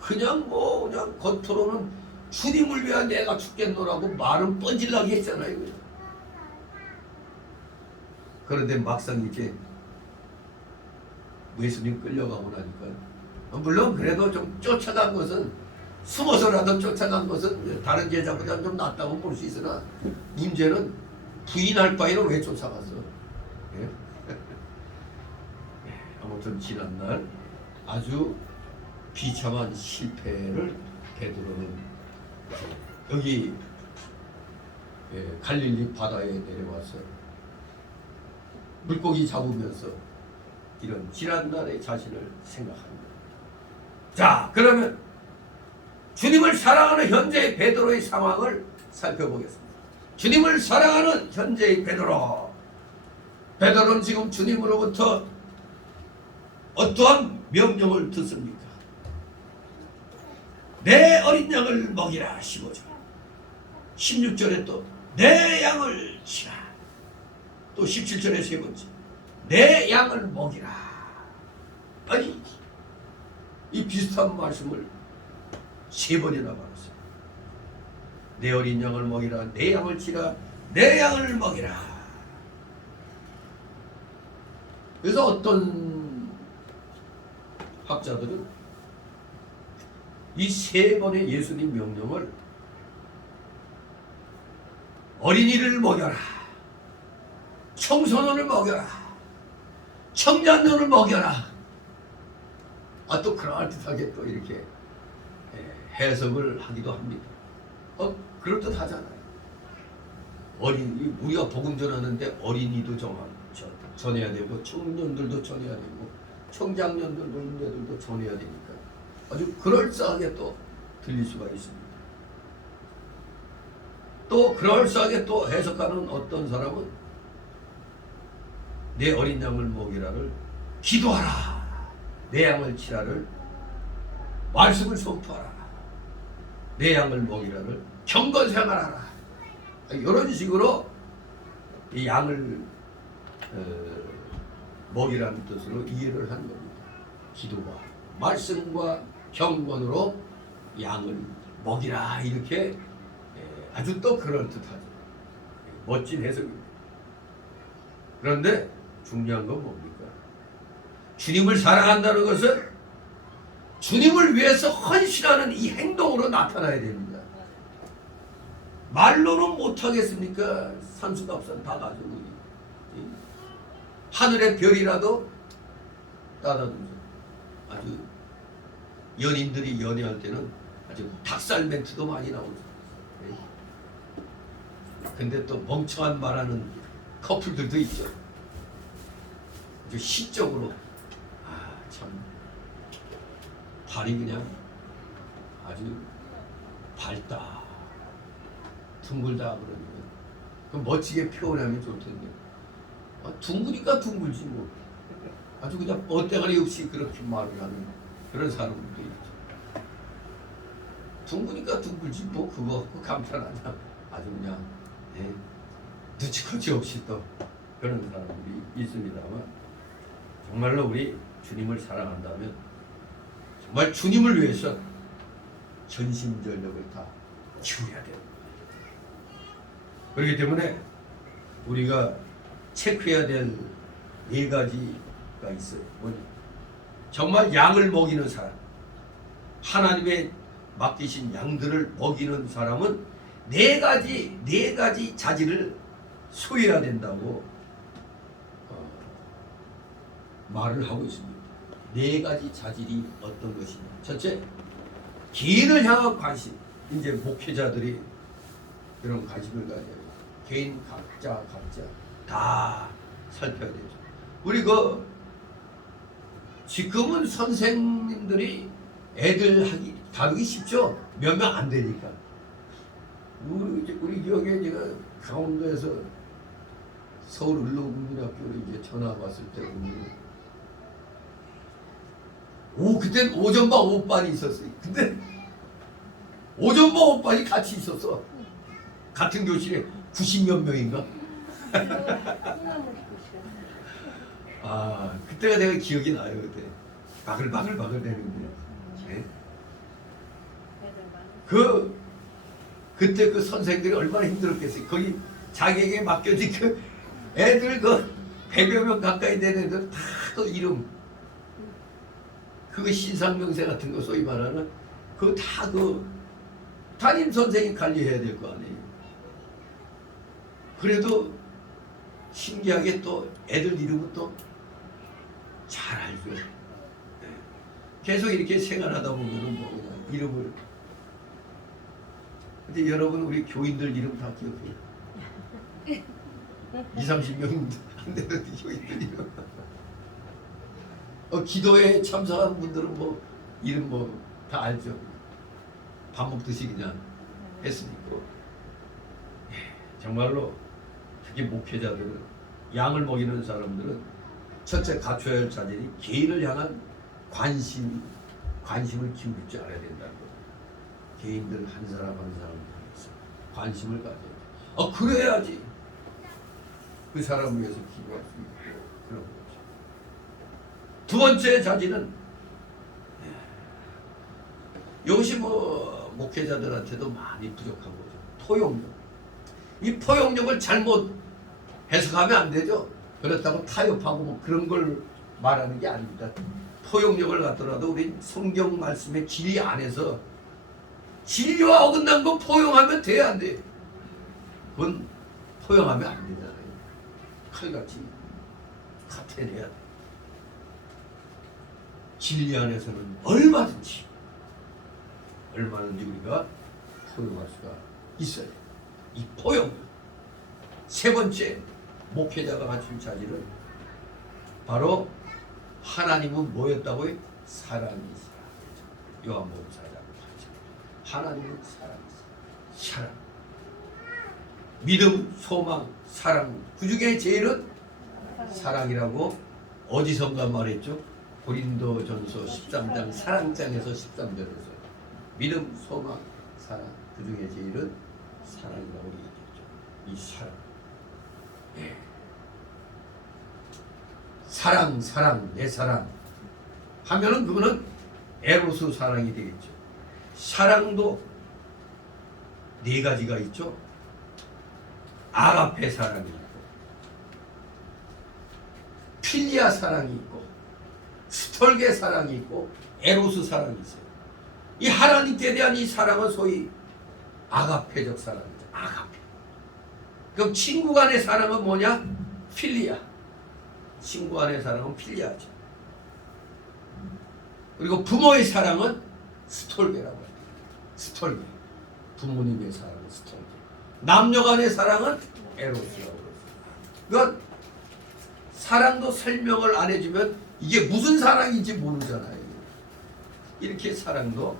그냥 겉으로는 주님을 위해 내가 죽겠노라고 말은 뻔질나게 했잖아요. 그런데 막상 이제 예수님 끌려가고 나니까 물론 그래도 좀 쫓아간 것은 숨어서라도 쫓아간 것은 다른 제자보다 좀 낫다고 볼 수 있으나 문제는 부인할 바에는 왜 쫓아갔어? 예? 아무튼 지난날 아주 비참한 실패를 베드로는 여기 갈릴리 바다에 내려와서 물고기 잡으면서 이런 지난날의 자신을 생각합니다. 자, 그러면 주님을 사랑하는 현재의 베드로의 상황을 살펴보겠습니다. 주님을 사랑하는 현재의 베드로. 베드로는 지금 주님으로부터 어떠한 명령을 듣습니까? 내 어린 양을 먹이라 15절. 16절에 또 내 양을 치라. 또 17절에 세 번째 내 양을 먹이라. 아니 이 비슷한 말씀을 세 번이나 말했어요. 내 어린 양을 먹이라, 내 양을 치라, 내 양을 먹이라. 그래서 어떤 학자들은 이 세 번의 예수님 명령을 어린이를 먹여라, 청소년을 먹여라, 청년들을 먹여라. 또 그럴듯하게 또 이렇게 해석을 하기도 합니다. 그럴듯하잖아요. 우리가 복음 전하는데 어린이도 전해야 되고 청년들도 전해야 되고 청장년들 노인네들도 전해야 되니까 아주 그럴싸하게 또 들릴 수가 있습니다. 또 그럴싸하게 또 해석하는 어떤 사람은 내 어린 양을 먹이라를 기도하라, 내 양을 치라를 말씀을 선포하라, 내 양을 먹이라를 경건생활하라, 이런 식으로 이 양을 먹이라는 뜻으로 이해를 한 겁니다. 기도와 말씀과 경건으로 양을 먹이라 이렇게 아주 또 그럴듯하죠. 멋진 해석입니다. 그런데 중요한 건 뭡니까? 주님을 사랑한다는 것은 주님을 위해서 헌신하는 이 행동으로 나타나야 됩니다. 말로는 못하겠습니까? 산수갑산 다 가지고 하늘의 별이라도 따다듬죠. 아주 연인들이 연애할 때는 아주 닭살 멘트도 많이 나오죠. 근데 또 멍청한 말하는 커플들도 있죠. 아주 시적으로 참 발이 그냥 아주 밝다 둥글다 그러면 그 멋지게 표현하면 좋을 텐데 둥그니까 둥글지 뭐 아주 그냥 엇대가리 없이 그렇게 말을 하는 그런 사람들도 있죠. 둥그니까 둥글지 뭐 그거 갖고 감탄하냐 아주 그냥 눈치코치 없이 또 그런 사람들이 있습니다만 정말로 우리 주님을 사랑한다면 정말 주님을 위해서 전심전력을 다 기울여야 돼요. 그렇기 때문에 우리가 체크해야 될 4가지가 있어요. 뭐냐? 정말 양을 먹이는 사람, 하나님의 맡기신 양들을 먹이는 사람은 4가지 자질을 소유해야 된다고 말을 하고 있습니다. 4가지 자질이 어떤 것이냐? 첫째, 개인을 향한 관심. 이제 목회자들이 그런 관심을 가져야 돼요. 개인 각자 다 살펴야 되죠. 우리 지금은 선생님들이 애들 다루기 쉽죠. 몇 명 안 되니까. 우리 기억에 제가 강원도에서 서울 을로국민학교를 이제 전화 왔을 때 그때 오전반 오반이 있었어요. 근데 오전반 오반이 같이 있었어. 같은 교실에 90몇 명인가? 그때가 내가 기억이 나요. 그때 바글바글 되는데. 네? 그때 그 선생들이 얼마나 힘들었겠어요. 거기 자기에게 맡겨진 그 애들 100여 명 가까이 되는 애들 다 그 이름 그거 신상명세 같은 거 소위 말하는 그거 다 담임 선생이 관리해야 될 거 아니에요. 그래도 신기하게 또 애들 이름은 또 잘 알죠. 계속 이렇게 생활하다 보면은 뭐 그냥 이름을. 근데 여러분 우리 교인들 이름 다 기억해요. 20-30명 안 되는 교인들 이름. 기도에 참석한 분들은 뭐 이름 다 알죠. 밥 먹듯이 그냥 했으니까. 정말로 특히 목회자들은 양을 먹이는 사람들은 첫째 갖춰야 할 자질이 개인을 향한 관심을 기울일 줄 알아야 된다는 거예요. 개인들 한 사람 향해서 관심을 가져야 돼. 그래야지 그 사람을 위해서 기도할 수 있고 그런 거죠. 두 번째 자질은 이것이 목회자들한테도 많이 부족한 거죠. 포용력. 이 포용력을 잘못 해석하면 안 되죠. 그렇다고 타협하고 그런 걸 말하는 게 아닙니다. 포용력을 갖더라도 우리 성경 말씀의 진리 안에서 진리와 어긋난 거 포용하면 돼야 안 돼. 그건 포용하면 안 되잖아요. 칼같이 카텐해야 돼. 진리 안에서는 얼마든지 우리가 포용할 수가 있어요. 이 포용. 세 번째 목회자가 갖출 자질은 바로 하나님은 뭐였다고요? 사랑이시라. 요한복음 4장 8절. 하나님은 사랑이시라. 사랑. 믿음, 소망, 사랑. 그 중에 제일은 사랑이라고 어디선가 말했죠? 고린도전서 13장 사랑장에서 13절에서 믿음, 소망, 사랑. 그 중에 제일은 사랑이라고 얘기했죠. 이 사랑. 예. 사랑, 사랑, 내 사랑 하면은 그거는 에로스 사랑이 되겠죠. 사랑도 네 가지가 있죠. 아가페 사랑이 있고, 필리아 사랑이 있고, 스톨게 사랑이 있고, 에로스 사랑이 있어요. 이 하나님께 대한 이 사랑은 소위 아가페적 사랑이죠. 아가페. 그럼 친구 간의 사랑은 뭐냐? 필리아. 친구 간의 사랑은 필리아죠. 그리고 부모의 사랑은 스톨게라고 해요. 스톨게. 부모님의 사랑은 스톨게. 남녀 간의 사랑은 에로스라고 해요. 그러니까 사랑도 설명을 안 해주면 이게 무슨 사랑인지 모르잖아요. 이렇게 사랑도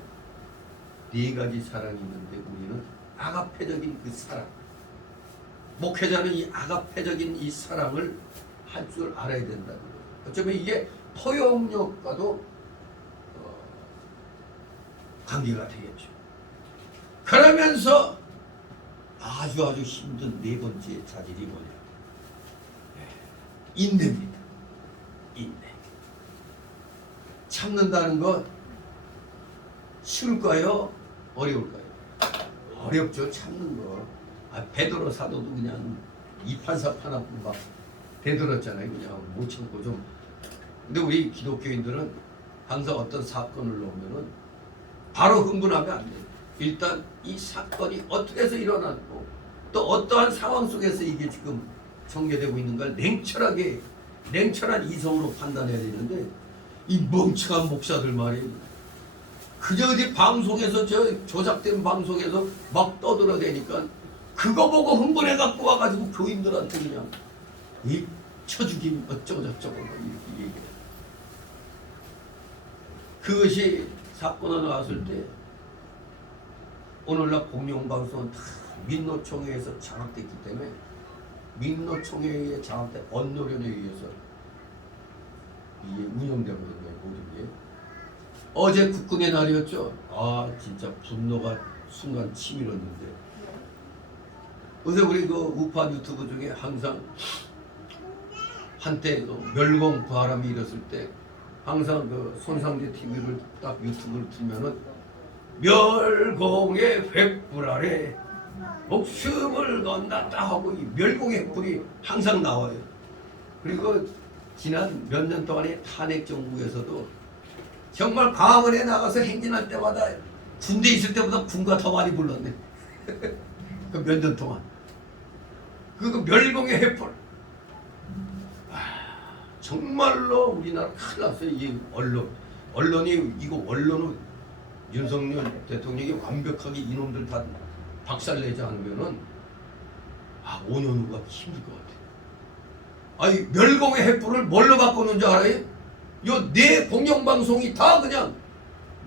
네 가지 사랑이 있는데 우리는 아가페적인 그 사랑, 목회자는 이 아가페적인 이 사랑을 할 줄 알아야 된다는 거예요. 어쩌면 이게 포용력과도 관계가 되겠죠. 그러면서 아주 힘든 네 번째 자질이 뭐냐? 인내입니다. 인내. 참는다는 것 쉬울까요? 어려울까요? 어렵죠. 참는 거. 베드로 사도도 그냥 이판사판하고 막 대들었잖아요. 그냥 못 참고 좀. 근데 우리 기독교인들은 항상 어떤 사건을 놓으면은 바로 흥분하면 안 돼요. 일단 이 사건이 어떻게 해서 일어났고 또 어떠한 상황 속에서 이게 지금 전개되고 있는 걸 냉철한 이성으로 판단해야 되는데 이 멍청한 목사들 말이에요. 그저 어디 방송에서 저 조작된 방송에서 막 떠들어대니까 그거 보고 흥분해 갖고 와가지고 교인들한테 그냥 이 쳐죽임 어쩌고저쩌고 이렇게 얘기해. 그것이 사건이 나왔을 때 오늘날 공영방송은 다 민노총회에서 장악됐기 때문에 민노총회에 장악된 언노련에 의해서 이게 운영되고 있는 거예요. 모든 게. 어제 국군의 날이었죠. 아 진짜 분노가 순간 치밀었는데 요새 우리 그 우파 유튜브 중에 항상 한때 그 멸공 바람이 일었을 때 항상 그 손상대 TV를 딱 유튜브를 틀면은 멸공의 횃불 아래 목숨을 건다 하고 이 멸공의 횃불이 항상 나와요. 그리고 지난 몇 년 동안의 탄핵 정부에서도 정말 광화문에 나가서 행진할 때마다 군대 있을 때보다 군가 더 많이 불렀네. 그 몇 년 동안. 그 멸공의 횃불. 정말로 우리나라 큰일 났어요. 이 언론이 이거 언론은 윤석열 대통령이 완벽하게 이놈들 다 박살내지 않으면은 5년 후가 힘들 것 같아요. 아니 멸공의 횃불을 뭘로 바꾸는 줄 알아요? 요 네 공영방송이 다 그냥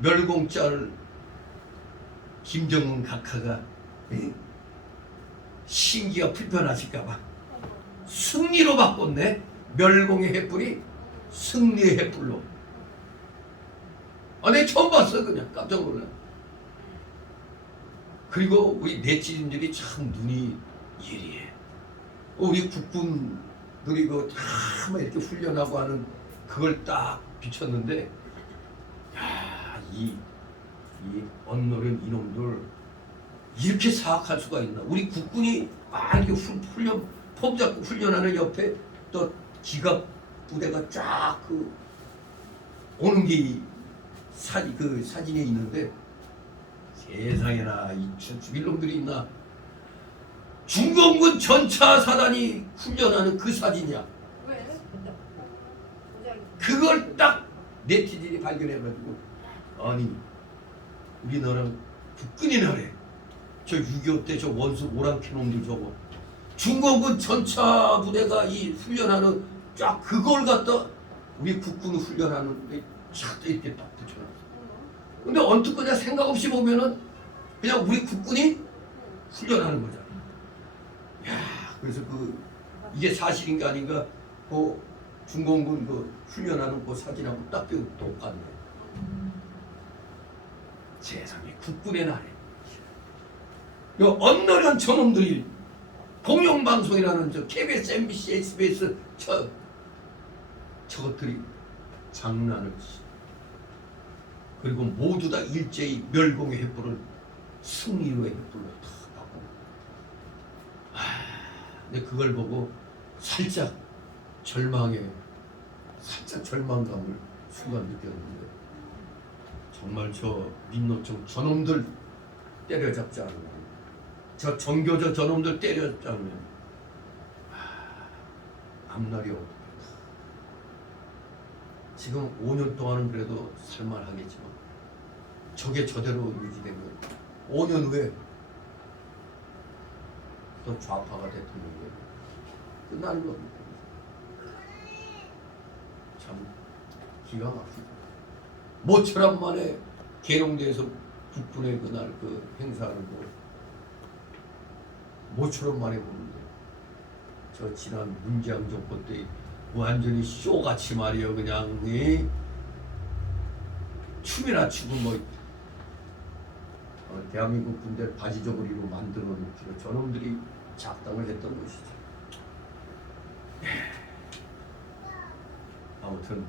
멸공자를 김정은 각하가 신기가 불편하실까봐 승리로 바꿨네. 멸공의 횃불이 승리의 횃불로. 내가 처음 봤어요. 그냥 깜짝 놀라. 그리고 우리 네티즌들이 참 눈이 예리해. 우리 국군들이 다 이렇게 훈련하고 하는 그걸 딱 비쳤는데, 야, 이 언노련 이놈들 이렇게 사악할 수가 있나? 우리 국군이 막 이렇게 폼 잡고 훈련하는 옆에 또 기갑 부대가 쫙 오는 게 사진에 있는데 세상에나 이 죽일 놈들이 있나? 중공군 전차 사단이 훈련하는 그 사진이야. 왜? 그걸 딱 네티즌이 발견해가지고 아니 우리나라 국군이 나래. 저 6.25 때 저 원수 오랑캐 놈들 저거 중공군 전차 부대가 이 훈련하는 쫙 그걸 갖다 우리 국군 훈련하는데 쫙 이렇게 딱 붙여놨어. 근데 언뜻 그냥 생각 없이 보면은 그냥 우리 국군이 훈련하는 거잖아. 야, 그래서 이게 사실인가 아닌가 그 중공군 훈련하는 그 사진하고 딱 똑같네. 세상에 국군의 날에 요 언노련 저놈들이 공영방송이라는 저 KBS, MBC, SBS 저것들이 장난을 치. 그리고 모두 다 일제히 멸공의 횃불을 승리로의 횃불로 다 바꾸고. 근데 그걸 보고 살짝 절망감을 순간 느꼈는데, 정말 저 민노총 저놈들 때려잡지 않으면, 저 정교조 저놈들 때려잡지 않으면 앞날이 어떻겠다. 지금 5년 동안은 그래도 살만하겠지만 저게 저대로 유지되면 5년 후에 또 좌파가 대통령이 끝나는 겁니다. 참 기가 막히다. 모처럼 만에 계룡대에서 국군의 그날 그 행사를 모처럼 만에 보는데, 저 지난 문재인 정권 때 완전히 쇼같이 말이요, 그냥 춤이나 추고 대한민국 군대를 바지저고리로 만들어 놓기로 저놈들이 작당을 했던 것이죠. 아무튼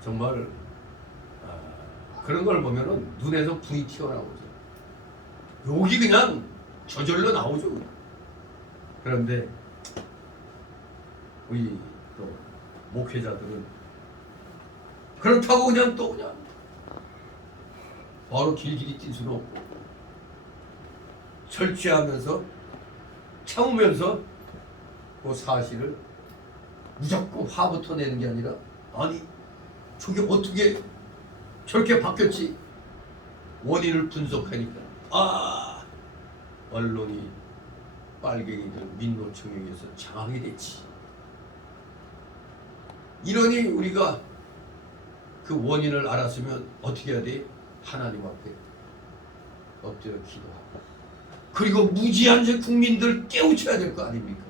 정말 그런 걸 보면은 눈에서 불이 튀어나오죠. 욕이 그냥 저절로 나오죠. 그런데 우리 또 목회자들은 그렇다고 그냥 바로 길길이 뛸 수는 없고, 철저하면서 참으면서 그 사실을 무조건 화부터 내는 게 아니라, 아니 저게 어떻게 저렇게 바뀌었지, 원인을 분석하니까 언론이 빨갱이들 민노총에 의해서 장악이 됐지. 이러니 우리가 그 원인을 알았으면 어떻게 해야 돼? 하나님 앞에 엎드려 기도하고, 그리고 무지한 제 국민들 깨우쳐야 될 거 아닙니까?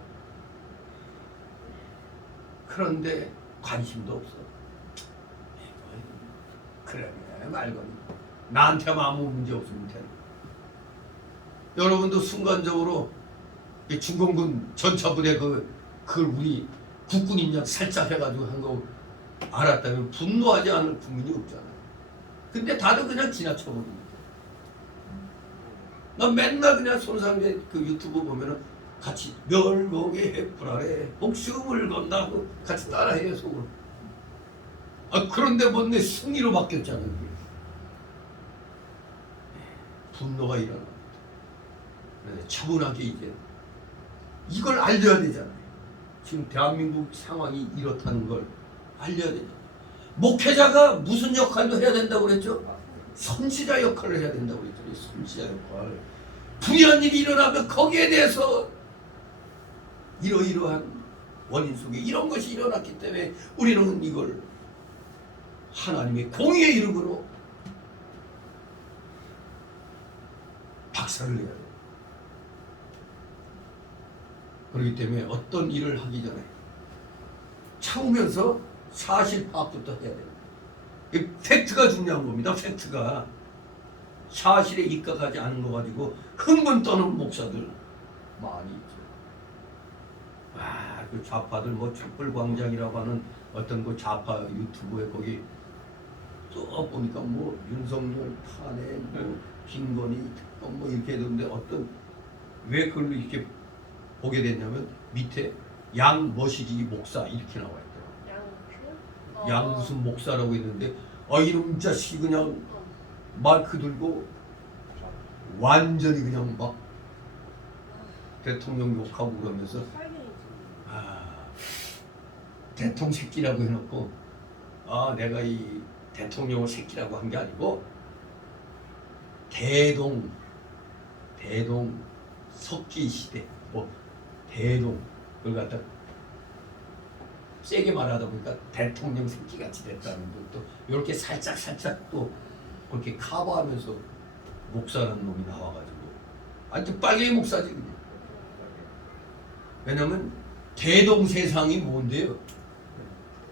그런데 관심도 없어. 그래 말거니 나한테만 아무 문제 없으면 돼. 여러분도 순간적으로 중공군 전차부대 그걸 우리 국군인 양 살짝 해가지고 한 거 알았다면 분노하지 않을 국민이 없잖아요. 근데 다들 그냥 지나쳐버립니다. 나 맨날 그냥 손상대 그 유튜브 보면은 같이 멸공의 횃불 아래 목숨을 건다고 같이 따라해요, 속으로. 그런데 뭔데 승리로 바뀌었잖아요. 분노가 일어납니다. 그런데 차분하게 이제 이걸 알려야 되잖아요. 지금 대한민국 상황이 이렇다는 걸 알려야 되잖아요. 목회자가 무슨 역할도 해야 된다고 그랬죠? 선지자 역할을 해야 된다고 그랬죠. 선지자 역할. 불의한 일이 일어나면 거기에 대해서 이러이러한 원인 속에 이런 것이 일어났기 때문에 우리는 이걸 하나님의 공의의 이름으로 박살을 내야 돼요. 그렇기 때문에 어떤 일을 하기 전에 참으면서 사실 파악부터 해야 됩니다. 팩트가 중요한 겁니다. 팩트가. 사실에 입각하지 않은 거 가지고 흥분 떠는 목사들 많이 있죠. 그 좌파들 촛불광장이라고 하는 어떤 그 좌파 유튜브에 거기 또 보니까 윤석열 탄핵, 김건희 특검 이렇게 되는데 왜 그걸 이렇게 보게 됐냐면 밑에 양머시기 목사 이렇게 나와 있더라고요. 양 무슨 목사라고 했는데 이놈 자식이 그냥 마이크 들고 완전히 그냥 막 대통령 욕하고 그러면서 대통령 새끼라고 해놓고 내가 이 대통령을 새끼라고 한 게 아니고 대동 석기 시대 대동 그걸 갖다 세게 말하다 보니까 대통령 새끼같이 됐다는 것도 이렇게 살짝 또 그렇게 커버하면서 목사라는 놈이 나와가지고 아주 빨갱이 목사지 그냥. 왜냐면 대동세상이 뭔데요?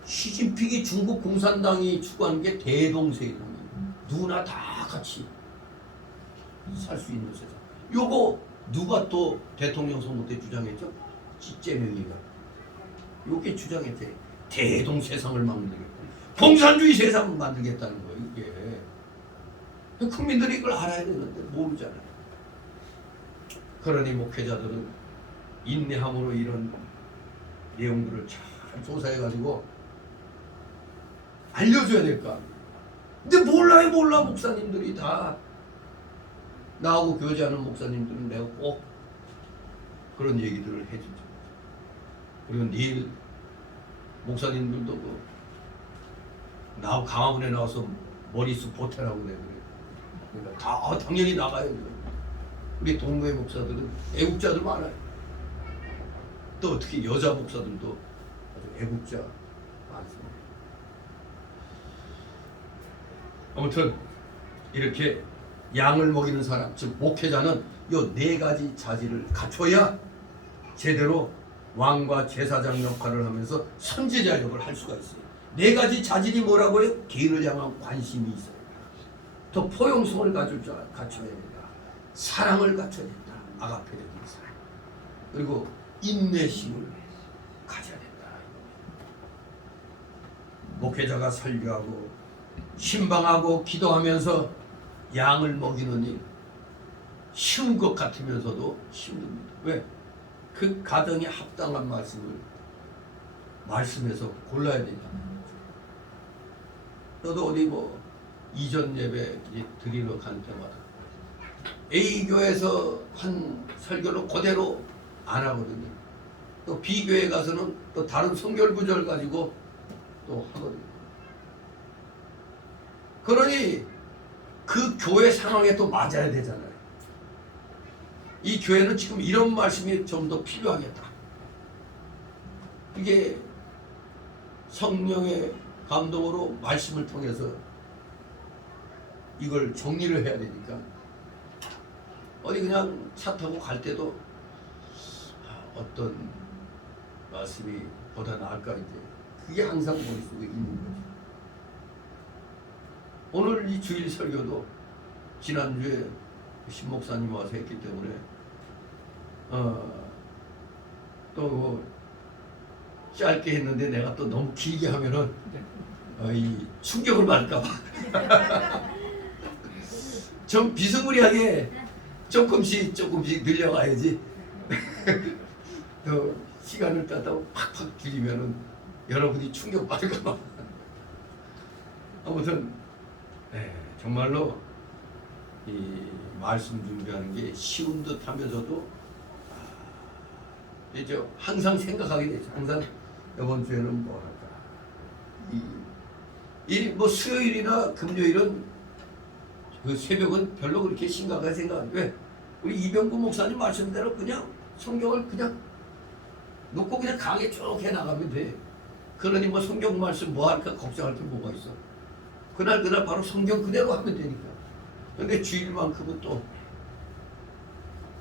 시진핑이 중국 공산당이 추구하는 게 대동세상이에요. 누구나 다 같이 살 수 있는 세상. 요거 누가 또 대통령 선거 때 주장했죠? 찌째명이가 이렇게 주장했대. 대동 세상을 만들겠다. 공산주의 세상을 만들겠다는 거예요. 이게 국민들이 이걸 알아야 되는데 모르잖아요. 그러니 목회자들은 인내함으로 이런 내용들을 잘 조사해가지고 알려줘야 될 거 아니에요. 근데 몰라 목사님들이 다. 나하고 교제하는 목사님들은 내가 꼭 그런 얘기들을 해주죠. 그리고 내일 목사님들도 나하고 강화문에 나와서 머리숱 보태라고 그래. 그러니까 다 당연히 나가요. 우리 동무회 목사들은 애국자들 많아요. 또 특히 여자 목사들도 아주 애국자 많습니다. 아무튼 이렇게 양을 먹이는 사람, 즉 목회자는 요 네 가지 자질을 갖춰야 제대로 왕과 제사장 역할을 하면서 선지자 역을 할 수가 있어요. 네 가지 자질이 뭐라고요? 개인을 향한 관심이 있어야 된다. 또 포용성을 갖춰야 된다. 사랑을 갖춰야 된다. 아가페적인 사랑. 그리고 인내심을 가져야 된다. 목회자가 설교하고 신방하고 기도하면서 양을 먹이는 일 쉬운 것 같으면서도 힘듭니다. 왜? 그 가정에 합당한 말씀에서 골라야 되니까. 저도 어디 이전 예배 드리러 간 때마다 A 교회에서 한 설교를 그대로 안 하거든요. 또 B 교회 가서는 또 다른 성결 구절 가지고 또 하거든요. 그러니 그 교회 상황에 또 맞아야 되잖아요. 이 교회는 지금 이런 말씀이 좀 더 필요하겠다. 이게 성령의 감동으로 말씀을 통해서 이걸 정리를 해야 되니까 어디 그냥 차 타고 갈 때도 어떤 말씀이 보다 나을까 이제 그게 항상 머릿속에 있는 거죠. 오늘 이 주일 설교도 지난주에 신목사님 와서 했기 때문에 또 짧게 했는데 내가 또 너무 길게 하면은 이 충격을 받을까 봐 좀 비스무리하게 조금씩 늘려가야지. 또 시간을 갖다가 팍팍 줄이면은 여러분이 충격 받을까 봐. 아무튼 정말로 이 말씀 준비하는 게 쉬운 듯 하면서도 이제 항상 생각하게 되죠. 항상 이번 주에는 뭐 할까. 수요일이나 금요일은 그 새벽은 별로 그렇게 심각하게 생각 안 해. 왜? 우리 이병구 목사님 말씀대로 그냥 성경을 그냥 놓고 그냥 강에 쭉 해나가면 돼. 그러니 성경 말씀 뭐 할까 걱정할 게 뭐가 있어. 그날 바로 성경 그대로 하면 되니까. 근데 주일만큼은 또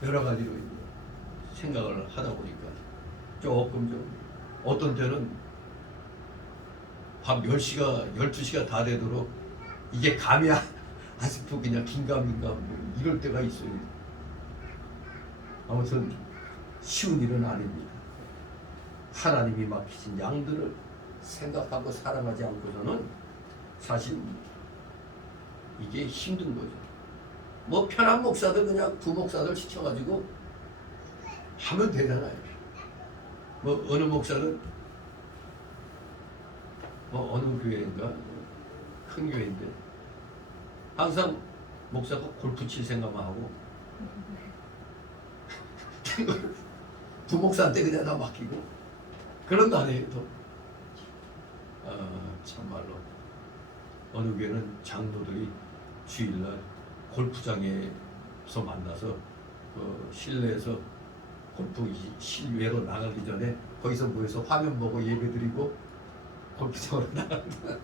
여러 가지로 생각을 하다 보니까 조금 좀 어떤 때는 밤 10시가 12시가 다 되도록 이게 감이 아직도 그냥 긴가민가 이럴 때가 있어요. 아무튼 쉬운 일은 아닙니다. 하나님이 맡기신 양들을 생각하고 사랑하지 않고서는 사실 이게 힘든 거죠. 편한 목사들 그냥 부목사들 시켜가지고 하면 되잖아요. 어느 목사는 어느 교회인가 큰 교회인데 항상 목사가 골프 칠 생각만 하고 부목사한테 그냥 다 맡기고 그런 거 아니에요. 또 참말로 어느 교회는 장로들이 주일날 골프장에서 만나서 실내에서 골프 실외로 나가기 전에 거기서 모여서 화면 보고 예배드리고 골프장으로 나갑니다.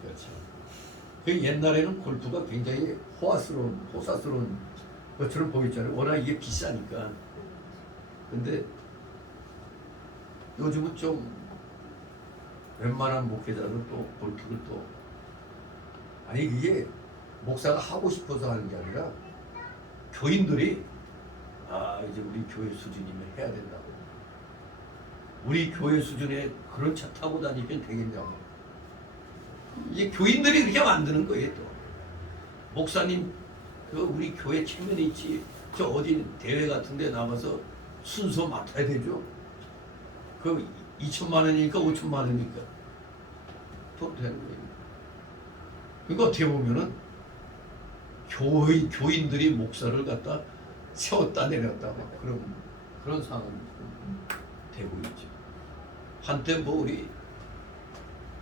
그렇죠. 옛날에는 골프가 굉장히 호사스러운 것처럼 보였잖아요. 워낙 이게 비싸니까. 근데 요즘은 좀 웬만한 목회자는 또 골프를 또 이게 목사가 하고 싶어서 하는 게 아니라 교인들이 이제 우리 교회 수준이면 해야 된다고. 우리 교회 수준에 그런 차 타고 다니면 되겠냐고. 이게 교인들이 그렇게 만드는 거예요. 또 목사님 그 우리 교회 체면에 있지 저 어디 대회 같은 데 나가서 순서 맡아야 되죠. 그 2천만 원이니까 5천만 원이니까 돈 되는 거예요. 그러니까 어떻게 보면은 교인들이 목사를 갖다 세웠다 내렸다 막 그런 상황이 되고 있죠. 한때 뭐 우리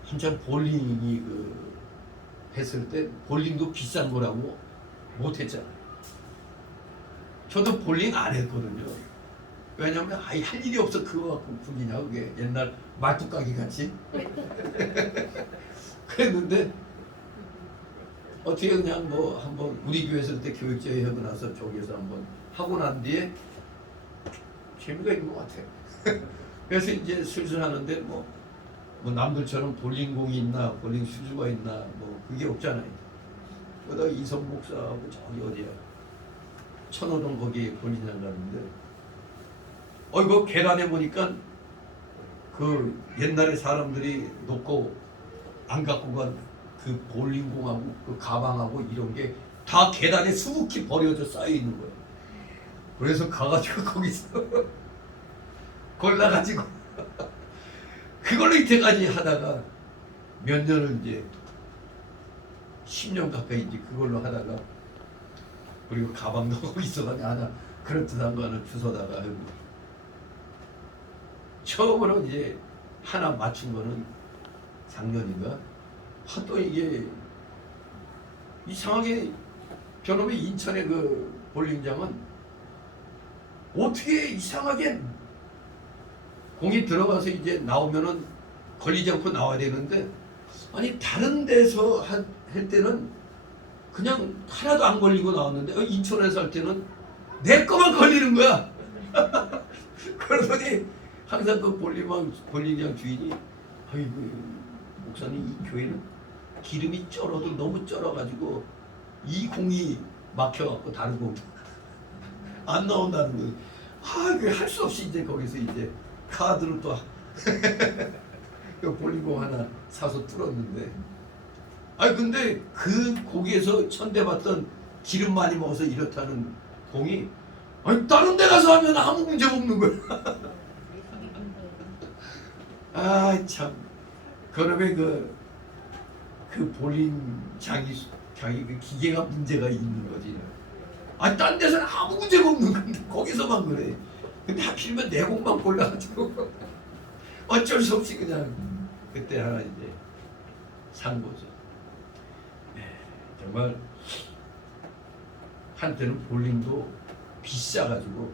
한참 볼링이 했을 때 볼링도 비싼 거라고 못했잖아요. 저도 볼링 안 했거든요. 왜냐면 할 일이 없어 그거 갖고 풀리냐 그게 옛날 말뚝가기 같이 그랬는데 어떻게 그냥 뭐 한번 우리 교회에서 그때 교육제회 하고 나서 저기에서 한번 하고 난 뒤에 재미가 있는 것 같아요. 그래서 이제 슬슬 하는데 뭐 남들처럼 볼링공이 있나 볼링 슈즈가 있나 뭐 그게 없잖아요. 그러다가 이성 목사하고 저기 어디야 천호동 거기 볼링장 가는데 이거 계단에 보니까 그 옛날에 사람들이 놓고 안 갖고 간 그 볼링공하고 그 가방하고 이런 게 다 계단에 수북히 버려져 쌓여 있는 거예요. 그래서 가가지고 거기서 골라가지고 그걸로 이때까지 하다가 몇 년을 이제 10년 가까이 이제 그걸로 하다가 그리고 가방 넣고 있어가지고 하나 그럴듯한 거 하나 주워다가 하고 처음으로 이제 하나 맞춘 거는 작년인가 또 이게 이상하게 저놈의 인천의 그 볼링장은 어떻게 이상하게 공이 들어가서 이제 나오면은 걸리지 않고 나와야 되는데 아니 다른 데서 할 때는 그냥 하나도 안 걸리고 나왔는데 인천에서 할 때는 내 거만 걸리는 거야. 그러더니 항상 그 볼링장 주인이 아이고 목사님 이 교회는 기름이 쩔어도 너무 쩔어가지고 이 공이 막혀갖고 다른 공 안 나온다는 거예요. 그게 할 수 없이 이제 거기서 이제 카드로 또 볼링공 하나 사서 뚫었는데 근데 그 거기에서 천대받던 기름 많이 먹어서 이렇다는 공이 다른 데 가서 하면 아무 문제가 없는 거야. 참 그놈의 그 볼링장이 자기 그 기계가 문제가 있는 거지. 딴 데서는 아무 문제가 없는 건데 거기서만 그래. 근데 하필이면 내 공만 골라가지고 어쩔 수 없이 그냥 그때 하나 이제 산 거죠. 정말 한때는 볼링도 비싸가지고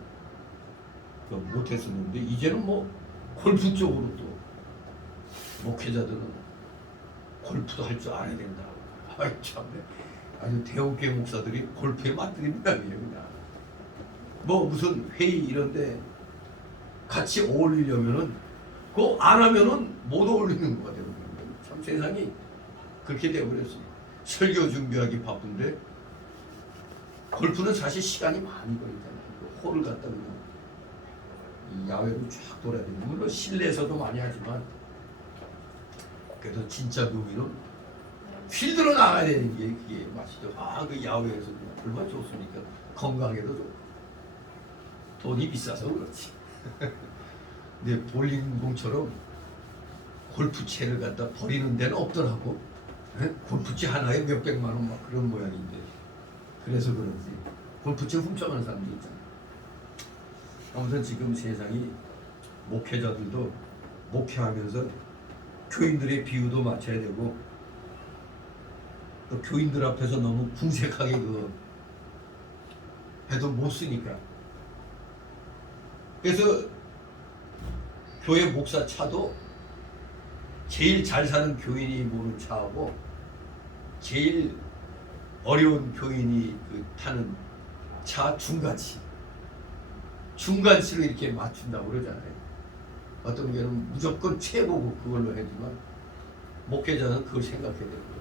못했었는데 이제는 뭐 골프 쪽으로 또 목회자들은 골프도 할 줄 알아야 된다. 참네. 아주 대형교회 목사들이 골프에 맞들인 모양이에요. 그냥 뭐 무슨 회의 이런데 같이 어울리려면은 그거 안 하면은 못 어울리는 거가 되는 거예요. 참 세상이 그렇게 되어버렸어요. 설교 준비하기 바쁜데 골프는 사실 시간이 많이 걸리잖아요. 홀을 갖다 그냥 이 야외로 쫙 돌아야 돼요. 물론 실내에서도 많이 하지만 그래도 진짜 묘미는 필드로 나가야 되는 게 그게 맛이죠. 그 야외에서 얼마나 좋습니까? 건강에도 좋고 돈이 비싸서 그렇지. 근데 볼링공처럼 골프채를 갖다 버리는 데는 없더라고. 골프채 하나에 몇백만 원 막 그런 모양인데 그래서 그런지 골프채 훔쳐가는 사람도 있잖아. 아무튼 지금 세상이 목회자들도 목회하면서 교인들의 비유도 맞춰야 되고 또 교인들 앞에서 너무 궁색하게 해도 못 쓰니까. 그래서 교회 목사 차도 제일 잘 사는 교인이 모는 차하고 제일 어려운 교인이 타는 차 중간치로 이렇게 맞춘다고 그러잖아요. 어떤 경우는 무조건 최고고 그걸로 해주지만 목회자는 그걸 생각해야 되는 거예요.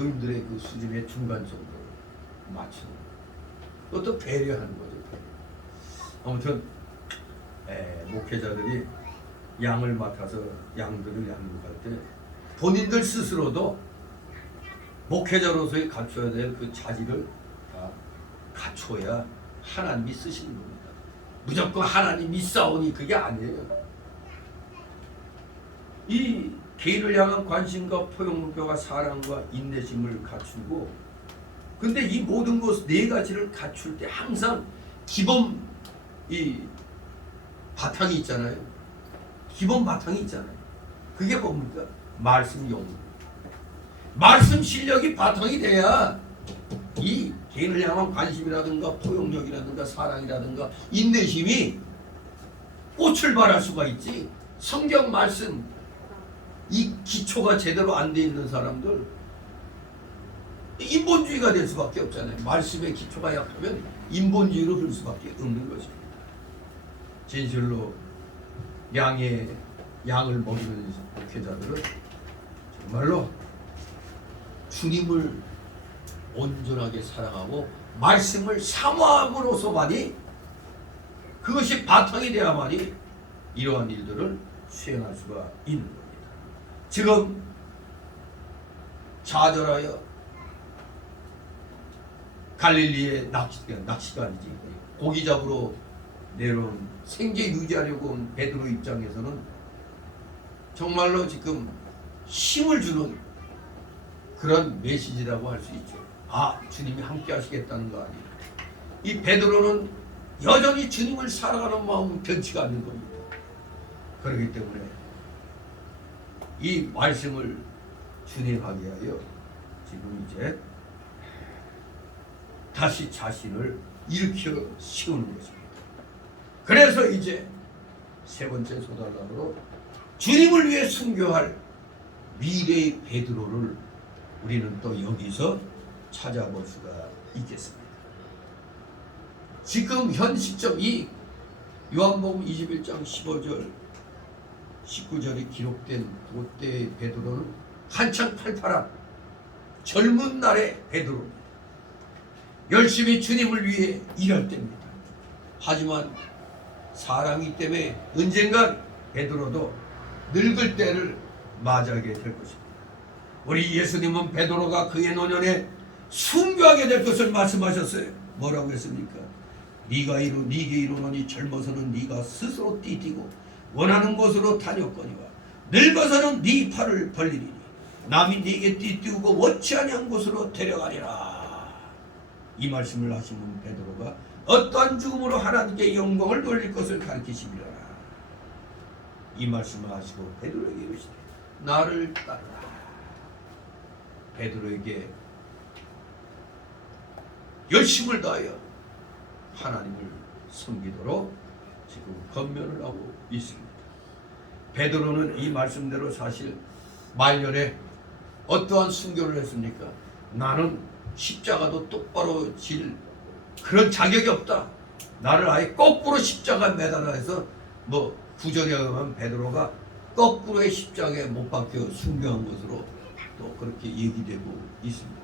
교인들의 그 수준의 중간 정도를 맞추는 그것도 배려하는 거죠. 아무튼 목회자들이 양을 맡아서 양들을 양육할 때 본인들 스스로도 목회자로서의 갖춰야 될 그 자질을 다 갖춰야 하나님이 쓰시는 겁니다. 무조건 하나님이 싸우니 그게 아니에요. 이 개인을 향한 관심과 포용력과 사랑과 인내심을 갖추고, 근데 이 모든 것 네 가지를 갖출 때 항상 기본 이 바탕이 있잖아요. 기본 바탕이 있잖아요. 그게 뭡니까? 말씀 용문. 말씀 실력이 바탕이 돼야 이 개인을 향한 관심이라든가 포용력이라든가 사랑이라든가 인내심이 꽃을 발할 수가 있지. 성경 말씀 이 기초가 제대로 안 돼 있는 사람들 인본주의가 될 수밖에 없잖아요. 말씀의 기초가 약하면 인본주의로 흐를 수밖에 없는 것입니다. 진실로 양을 먹이는 목회자들은 정말로 주님을 온전하게 사랑하고 말씀을 사모함으로서만이, 그것이 바탕이 돼야만이 이러한 일들을 수행할 수가 있는 겁니다. 지금 좌절하여 갈릴리의 낚시간이지 고기 잡으러 내려온, 생계 유지하려고 온 베드로 입장에서는 정말로 지금 힘을 주는 그런 메시지라고 할 수 있죠. 아, 주님이 함께 하시겠다는 거 아니에요. 이 베드로는 여전히 주님을 사랑하는 마음은 변치가 않는 겁니다. 그렇기 때문에 이 말씀을 준행하게 하여 지금 이제 다시 자신을 일으켜 세우는 것입니다. 그래서 이제 세 번째 소달람으로 주님을 위해 순교할 미래의 베드로를 우리는 또 여기서 찾아볼 수가 있겠습니다. 지금 현 시점 이 요한복음 21장 15절 19절에 기록된 그때의 베드로는 한창 팔팔한 젊은 날의 베드로입니다. 열심히 주님을 위해 일할 때입니다. 하지만 사랑이기 때문에 언젠간 베드로도 늙을 때를 맞이하게 될 것입니다. 우리 예수님은 베드로가 그의 노년에 순교하게 될 것을 말씀하셨어요. 뭐라고 했습니까? 네가 네게 이르노니 젊어서는 네가 스스로 뛰고 원하는 곳으로 다녔거니와 늙어서는 네 팔을 벌리리니 남이 네게 띠띠우고 원치 아니한 곳으로 데려가리라. 이 말씀을 하시는 베드로가 어떠한 죽음으로 하나님께 영광을 돌릴 것을 가르치시리라. 이 말씀을 하시고 베드로에게 이르시되 나를 따르라. 베드로에게 열심을 다하여 하나님을 섬기도록 지금 권면을 하고 있습니다. 베드로는 이 말씀대로 사실 말년에 어떠한 순교를 했습니까? 나는 십자가도 똑바로 질 그런 자격이 없다. 나를 아예 거꾸로 십자가 매달아 해서 뭐 구절에 의하면 베드로가 거꾸로의 십자가에 못 박혀 순교한 것으로 또 그렇게 얘기되고 있습니다.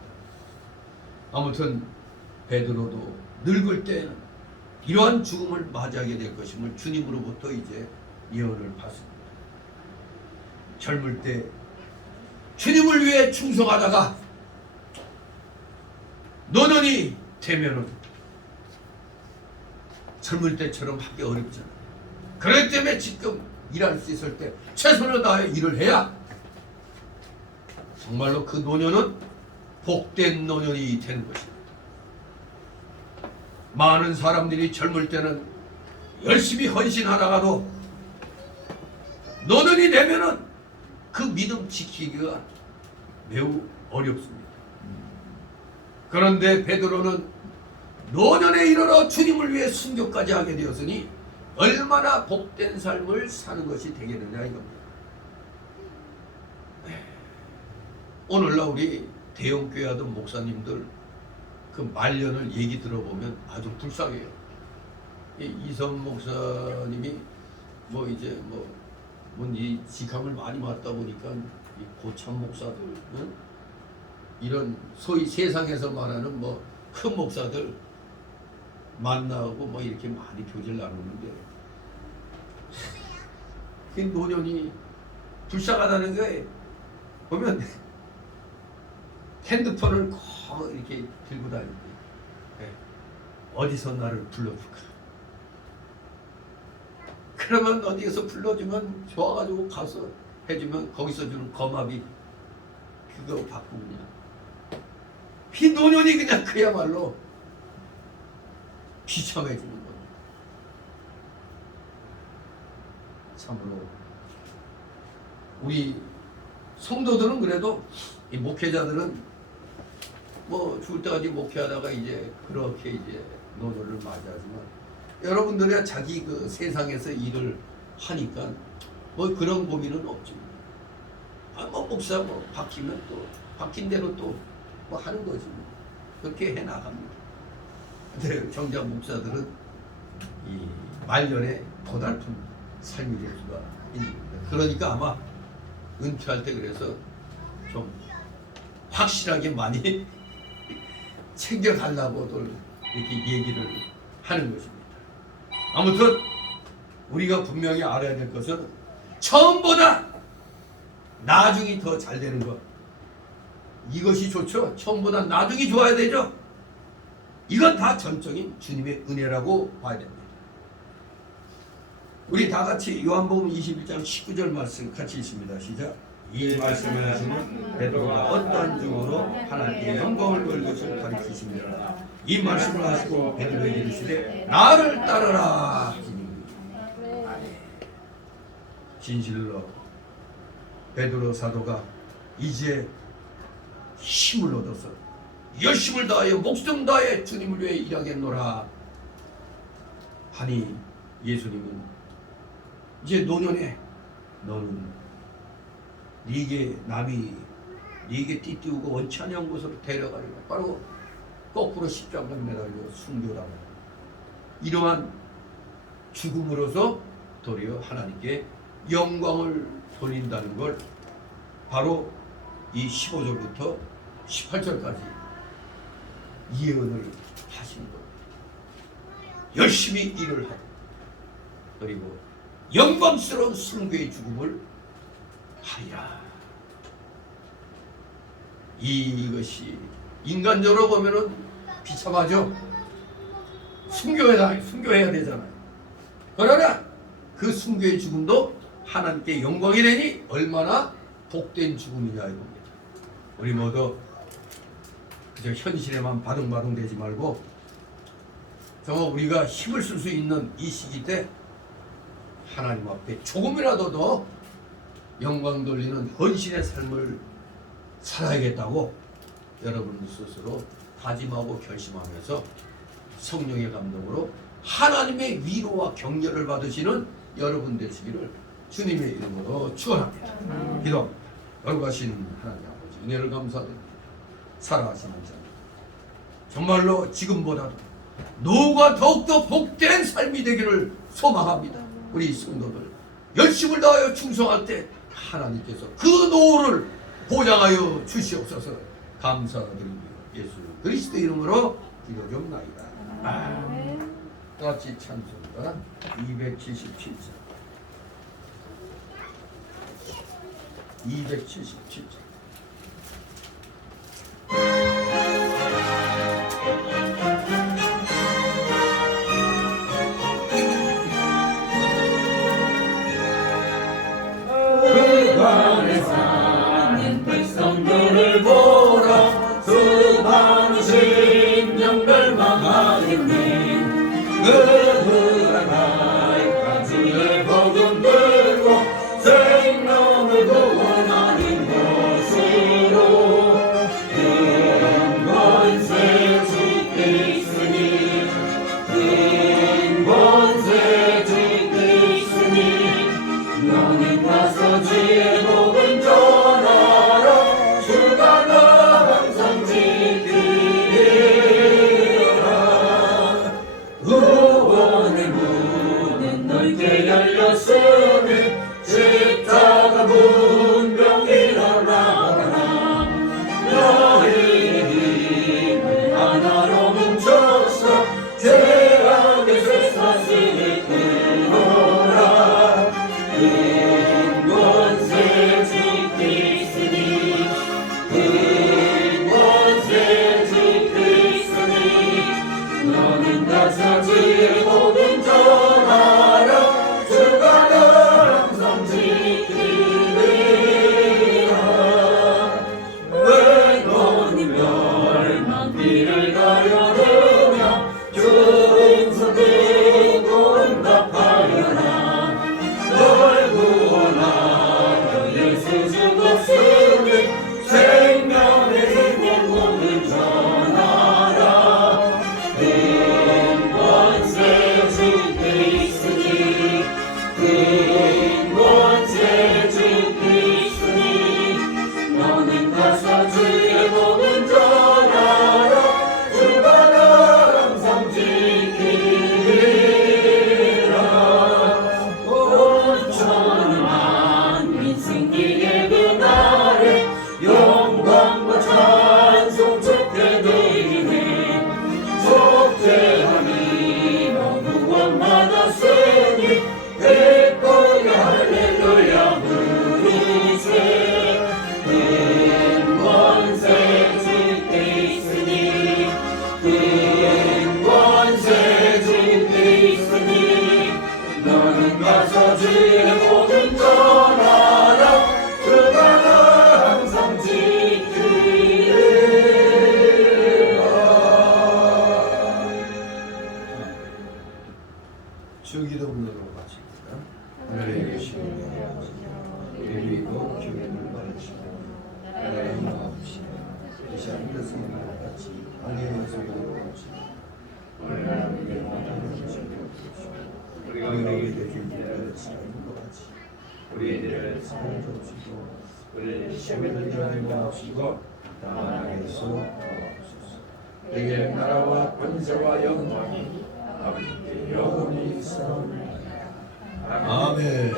아무튼 베드로도 늙을 때는 이러한 죽음을 맞이하게 될 것임을 주님으로부터 이제 예언을 받습니다. 젊을 때 주님을 위해 충성하다가 노년이 되면은 젊을 때처럼 하기 어렵잖아요. 그렇기 때문에 지금 일할 수 있을 때 최선을 다해 일을 해야 정말로 그 노년은 복된 노년이 되는 것입니다. 많은 사람들이 젊을 때는 열심히 헌신하다가도 노년이 되면은 그 믿음 지키기가 매우 어렵습니다. 그런데 베드로는 노년에 이르러 주님을 위해 순교까지 하게 되었으니 얼마나 복된 삶을 사는 것이 되겠느냐 이겁니다. 오늘날 우리 대형교회 하던 목사님들 그 말년을 얘기 들어보면 아주 불쌍해요. 이선 목사님이 뭐 이제 이 직함을 많이 맡다 보니까 이 고참 목사들 이런 소위 세상에서 말하는 뭐 큰 목사들 만나고 뭐 이렇게 많이 교제를 나누는데 그 노년이 불쌍하다는 게 보면 핸드폰을 꼭 이렇게 들고 다니고 어디서 나를 불러줄까? 그러면 어디에서 불러주면 좋아가지고 가서 해주면 거기서 주는 거마비 그거 받고 그냥 이 노년이 그냥 그야말로 비참해지는 거예요. 참으로 우리 성도들은 그래도 이 목회자들은 뭐 죽을 때까지 목회하다가 이제 그렇게 이제 노년을 맞이하지만 여러분들이 자기 그 세상에서 일을 하니까 뭐 그런 고민은 없지. 뭐 목사 뭐 바뀌면 또 바뀐 대로 또 뭐 하는 거지. 그렇게 해 나갑니다. 근데 정작 목사들은 이 말년에 고달픈 삶이 될 수가 있는 겁니다. 그러니까 아마 은퇴할 때 그래서 좀 확실하게 많이 챙겨달라고들 이렇게 얘기를 하는 것입니다. 아무튼 우리가 분명히 알아야 될 것은 처음보다 나중이 더 잘 되는 것, 이것이 좋죠. 처음보다 나중이 좋아야 되죠. 이건 다 전적인 주님의 은혜라고 봐야 됩니다. 우리 다 같이 요한복음 21장 19절 말씀 같이 읽습니다. 시작. 이 말씀을 하시는 베드로가 어떠한 중으로 하나님께 영광을 돌릴 것을 가리키십니다. 이 말씀을 하시고 베드로에게 이르시되 나를 따르라 하시니 진실로 베드로 사도가 이제 힘을 얻어서 열심을 다하여 목숨 다하여 주님을 위해 일하겠노라 하니 예수님은 이제 노년에 너는 네게 남이 네게 띠띠우고 원치 아니한 곳으로 데려가리라. 바로 거꾸로 십자가에 매달려 순교하라. 이러한 죽음으로서 도리어 하나님께 영광을 돌린다는 걸 바로 이 15절부터 18절까지 예언을 하신 겁니다. 열심히 일을 하고 그리고 영광스러운 순교의 죽음을 하리라. 이것이 인간적으로 보면은 비참하죠. 순교해야 되잖아요. 그러나 그 순교의 죽음도 하나님께 영광이 되니 얼마나 복된 죽음이냐 이겁니다. 우리 모두 그저 현실에만 바둥바둥 되지 말고 정말 우리가 힘을 쓸 수 있는 이 시기 때 하나님 앞에 조금이라도 더 영광 돌리는 헌신의 삶을 살아야겠다고 여러분 스스로 다짐하고 결심하면서 성령의 감동으로 하나님의 위로와 격려를 받으시는 여러분 되시기를 주님의 이름으로 축원합니다. 기도합니다. 거룩하신 하나님 아버지 은혜를 감사드립니다. 살아가시는 자 정말로 지금보다도 노후가 더욱더 복된 삶이 되기를 소망합니다. 우리 성도들 열심을 다하여 충성할 때 하나님께서 그 노후를 보장하여 주시옵소서. 감사드립니다. 예수 그리스도 이름으로 기도하옵나이다. 아멘. 같이 찬송가 277장 277장 그간에 사는 백성들을 보라 수방신 영별망하였네 그들아 나이가 주의 복음 들고 생명을 구원하는 곳에 죄를 지어 주시고 다만 악에서 구하옵소서. 내게 나라와 권세와 영광이 아버지께 영원히 있사옵나이다. 아멘.